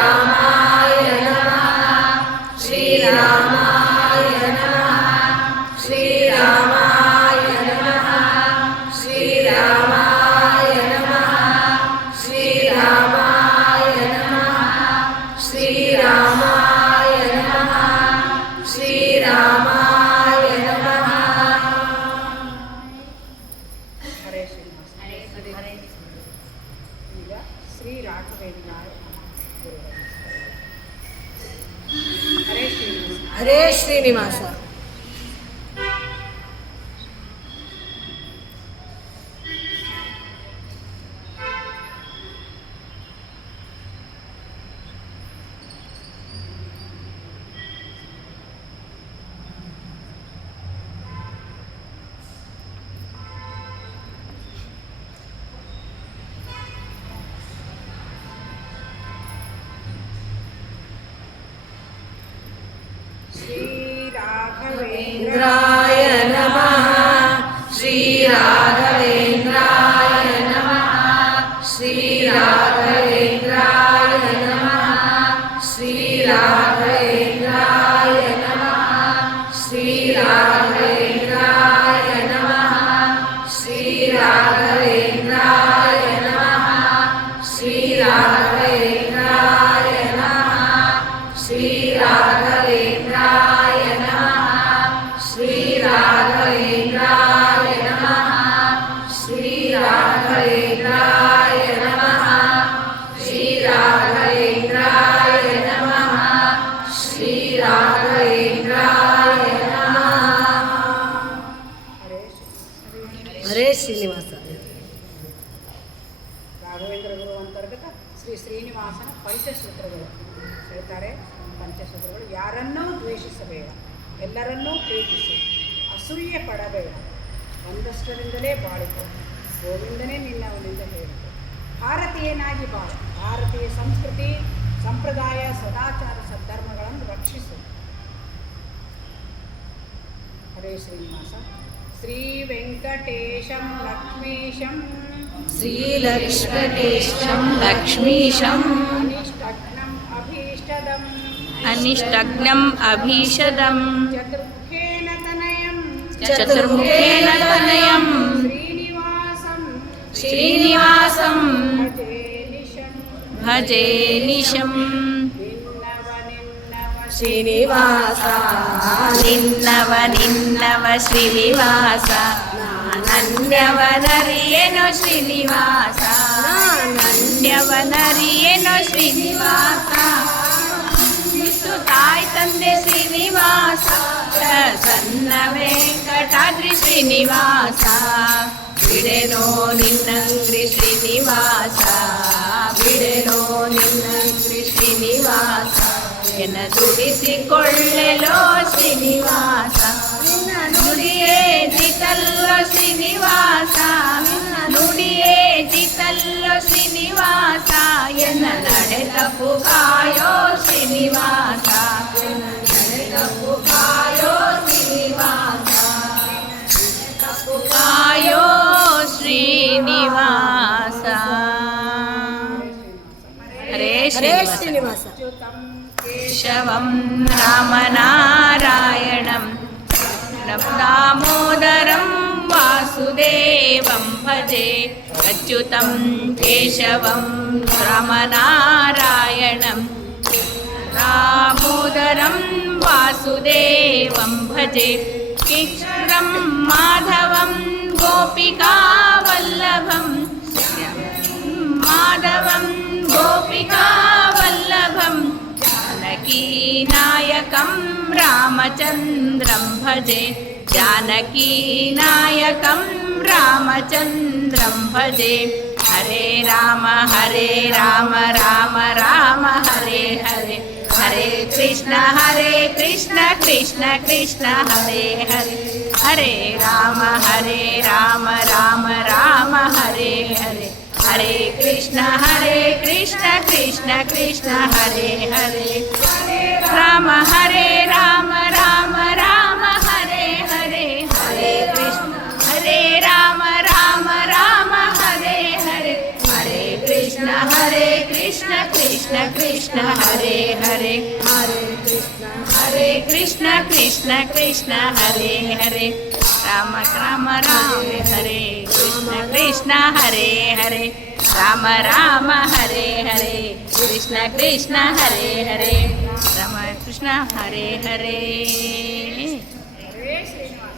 ಶ್ರೀರಾಮಾಯ ನಮಃ ಶ್ರೀರಾಮಾಯ ನಮಃ ಶ್ರೀರಾಮಾಯ ನಮಃ ಶ್ರೀರಾಮಾಯ ನಮಃ ಶ್ರೀರಾಮಾಯ ನಮಃ ಶ್ರೀರಾಮಾಯ ನಮಃ ಶ್ರೀರಾಮಾಯ ನಮಃ. ಹರೇ ಶ್ರೀನಿವಾಸ. ಈಗ ಶ್ರೀ ರಾಘವೇಂದ್ರಾಯ ಗುರುಗಳು. ಹರೇ ಶ್ರೀನಿವಾಸ. ಹರೇ ಶ್ರೀನಿವಾಸ. ಶ್ರೀ ರಾಘವೇಂದ್ರ ಇಂದ್ರಾಯ ನಮಃ ಶ್ರೀರಾಘವೇಂದ್ರಾಯ ನಮಃ ಶ್ರೀರಾಘವೇಂದ್ರಾಯ ನಮಃ ಶ್ರೀರಾಘವೇಂದ್ರಾಯ ನಮಃ ಶ್ರೀರಾಘವೇಂದ್ರಾಯ ನಮಃ ಶ್ರೀರಾಘವೇಂದ್ರಾಯ ನಮಃ ಶ್ರೀರಾಘವೇಂದ್ರಾಯ ನಮಃ ಶ್ರೀರಾಘವೇಂದ್ರಾಯ ನಮಃ ಶ್ರೀರಾಘವೇಂದ್ರಾಯ ನಮಃ ಶ್ರೀರಾಘವೇಂದ್ರಾಯ ನಮಃ ಶ್ರೀರಾಘವೇಂದ್ರಾಯ ನಮಃ ಶ್ರೀರಾಘವೇಂದ್ರಾಯ ನಮಃ. ಹರೇ ಶ್ರೀನಿವಾಸ. ರಾಘವೇಂದ್ರ ಗುರು ಅಂತರ್ಗತ ಶ್ರೀ ಶ್ರೀನಿವಾಸನ ಪಂಚಸೂತ್ರಗಳು ಹೇಳ್ತಾರೆ. ಪಂಚಸೂತ್ರಗಳು: ಯಾರನ್ನೂ ದ್ವೇಷಿಸಬೇಡ, ಎಲ್ಲರನ್ನೂ ಪ್ರೀತಿಸು, ಅಸೂಯೆ ಪಡಬೇಡ, ಒಂದಷ್ಟರಿಂದಲೇ ಬಾಳಿಕೊ, ಗೋವಿಂದನೇ ನಿನ್ನವನಿಂದ ಹೇಳಿತು, ಭಾರತೀಯನಾಗಿ ಬಾಳು, ಭಾರತೀಯ ಸಂಸ್ಕೃತಿ ಸಂಪ್ರದಾಯ ಸದಾಚಾರ ಸದ್ಧರ್ಮಗಳನ್ನು ರಕ್ಷಿಸು. ಹರೇ ಶ್ರೀನಿವಾಸ. ಶ್ರೀ ವೆಂಕಟೇಶಂ ಲಕ್ಷ್ಮೀಶಂ ಶ್ರೀಲಕ್ಷ್ಮೀಶಂ ಲಕ್ಷ್ಮೀಶಂ ಅನಿಷ್ಟಘ್ನಂ ಅಭೀಷ್ಟದಂ ಅನಿಷ್ಟಗ್ನಂ ಅಭೀಷದಂ ಚತುರ್ಮುಖೇನ ತನಯಂ ಚತುರ್ಮುಖೇನ ತನಯಂ ಶ್ರೀನಿವಾಸಂ ಶ್ರೀನಿವಾಸಂ ಭಜೆ ನಿಶಂ ಭಜೆ ನಿಶಂ ನಿನ್ನವ ಶ್ರೀನಿವಾಸ ನಿನ್ನವ ನಿನ್ನವ ಶ್ರೀನಿವಾಸ ನಾನನ್ಯವನರಿಯೇನೋ ಶ್ರೀನಿವಾಸ ನಾನನ್ಯವನರಿಯೇನೋ ಶ್ರೀನಿವಾಸ ವಿಷ್ಣು ತಾಯಿ ತಂದೆ ಶ್ರೀನಿವಾಸ ಸನ್ನ ವೆಂಕಟಾದ್ರಿ ಶ್ರೀನಿವಾಸ ಬಿಡೆನೋ ನಿನ್ನಂಗ್ರಿ ಶ್ರೀನಿವಾಸ ಬಿಡೆನೋ ನಿನ್ನಂಗ್ರಿ ಶ್ರೀನಿವಾಸ ಎನ್ನ ದುಡಿಸಿಕೊಳ್ಳೆಲೋ ಶ್ರೀನಿವಾಸ ನಿನ್ನ ನುಡಿಯೇ ಜಿತಲ್ಲೋ ಶ್ರೀನಿವಾಸ ನಿನ್ನ ನುಡಿಯೇ ಜಿತಲ್ಲೋ ಶ್ರೀನಿವಾಸ ಎನ್ನ ನಡೆ ತಪ್ಪು ಕಾಯೋ ಶ್ರೀನಿವಾಸ ಎನ್ನ ನಡೆ ತಪ್ಪು ಕಾಯೋ ಶ್ರೀನಿವಾಸ ತಪ್ಪು ಕಾಯೋ ಶ್ರೀನಿವಾಸ. ಹರೇ ಹರೇ ಶ್ರೀನಿವಾಸ. ಶ್ರೀನಿವಾಸ. ಅಚ್ಯುತಂ ಕೇಶವಂ ರಾಮನಾರಾಯಣಂ दामोदरं वासुदेवं भजे अच्युतं केशवं रामनारायणं दामोदरं वासुदेवं भजे कृष्णं माधवं गोपिकावल्लभं माधवं गोपिकावल्लभं जानकीनायकं रामचन्द्रं भजे जानकीनायकं रामचन्द्रं भजे हरे राम राम राम हरे हरे हरे कृष्ण कृष्ण कृष्ण हरे हरे हरे राम राम राम हरे हरे हरे कृष्ण कृष्ण कृष्ण हरे हरे राम राम हरे हरे हरे कृष्ण राम राम हरे हरे हरे कृष्ण कृष्ण ಕೃಷ್ಣ ಕೃಷ್ಣ ಹರೇ ಹರೇ ಹರೇ ಕೃಷ್ಣ ಕೃಷ್ಣ ಕೃಷ್ಣ ಹರೇ ಹರೇ ರಾಮ ರಾಮ ರಾಮ ಹರೇ ಕೃಷ್ಣ ಕೃಷ್ಣ ಹರೇ ಹರೇ ರಾಮ ರಾಮ ಹರೇ ಹರೇ ಕೃಷ್ಣ ಕೃಷ್ಣ ಹರೇ ಹರೇ ರಾಮ ಕೃಷ್ಣ ಹರೇ ಹರೇ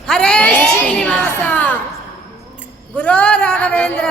ಹರೇ ಶ್ರೀನಿವಾಸ ಗುರು ರಾಘವೇಂದ್ರ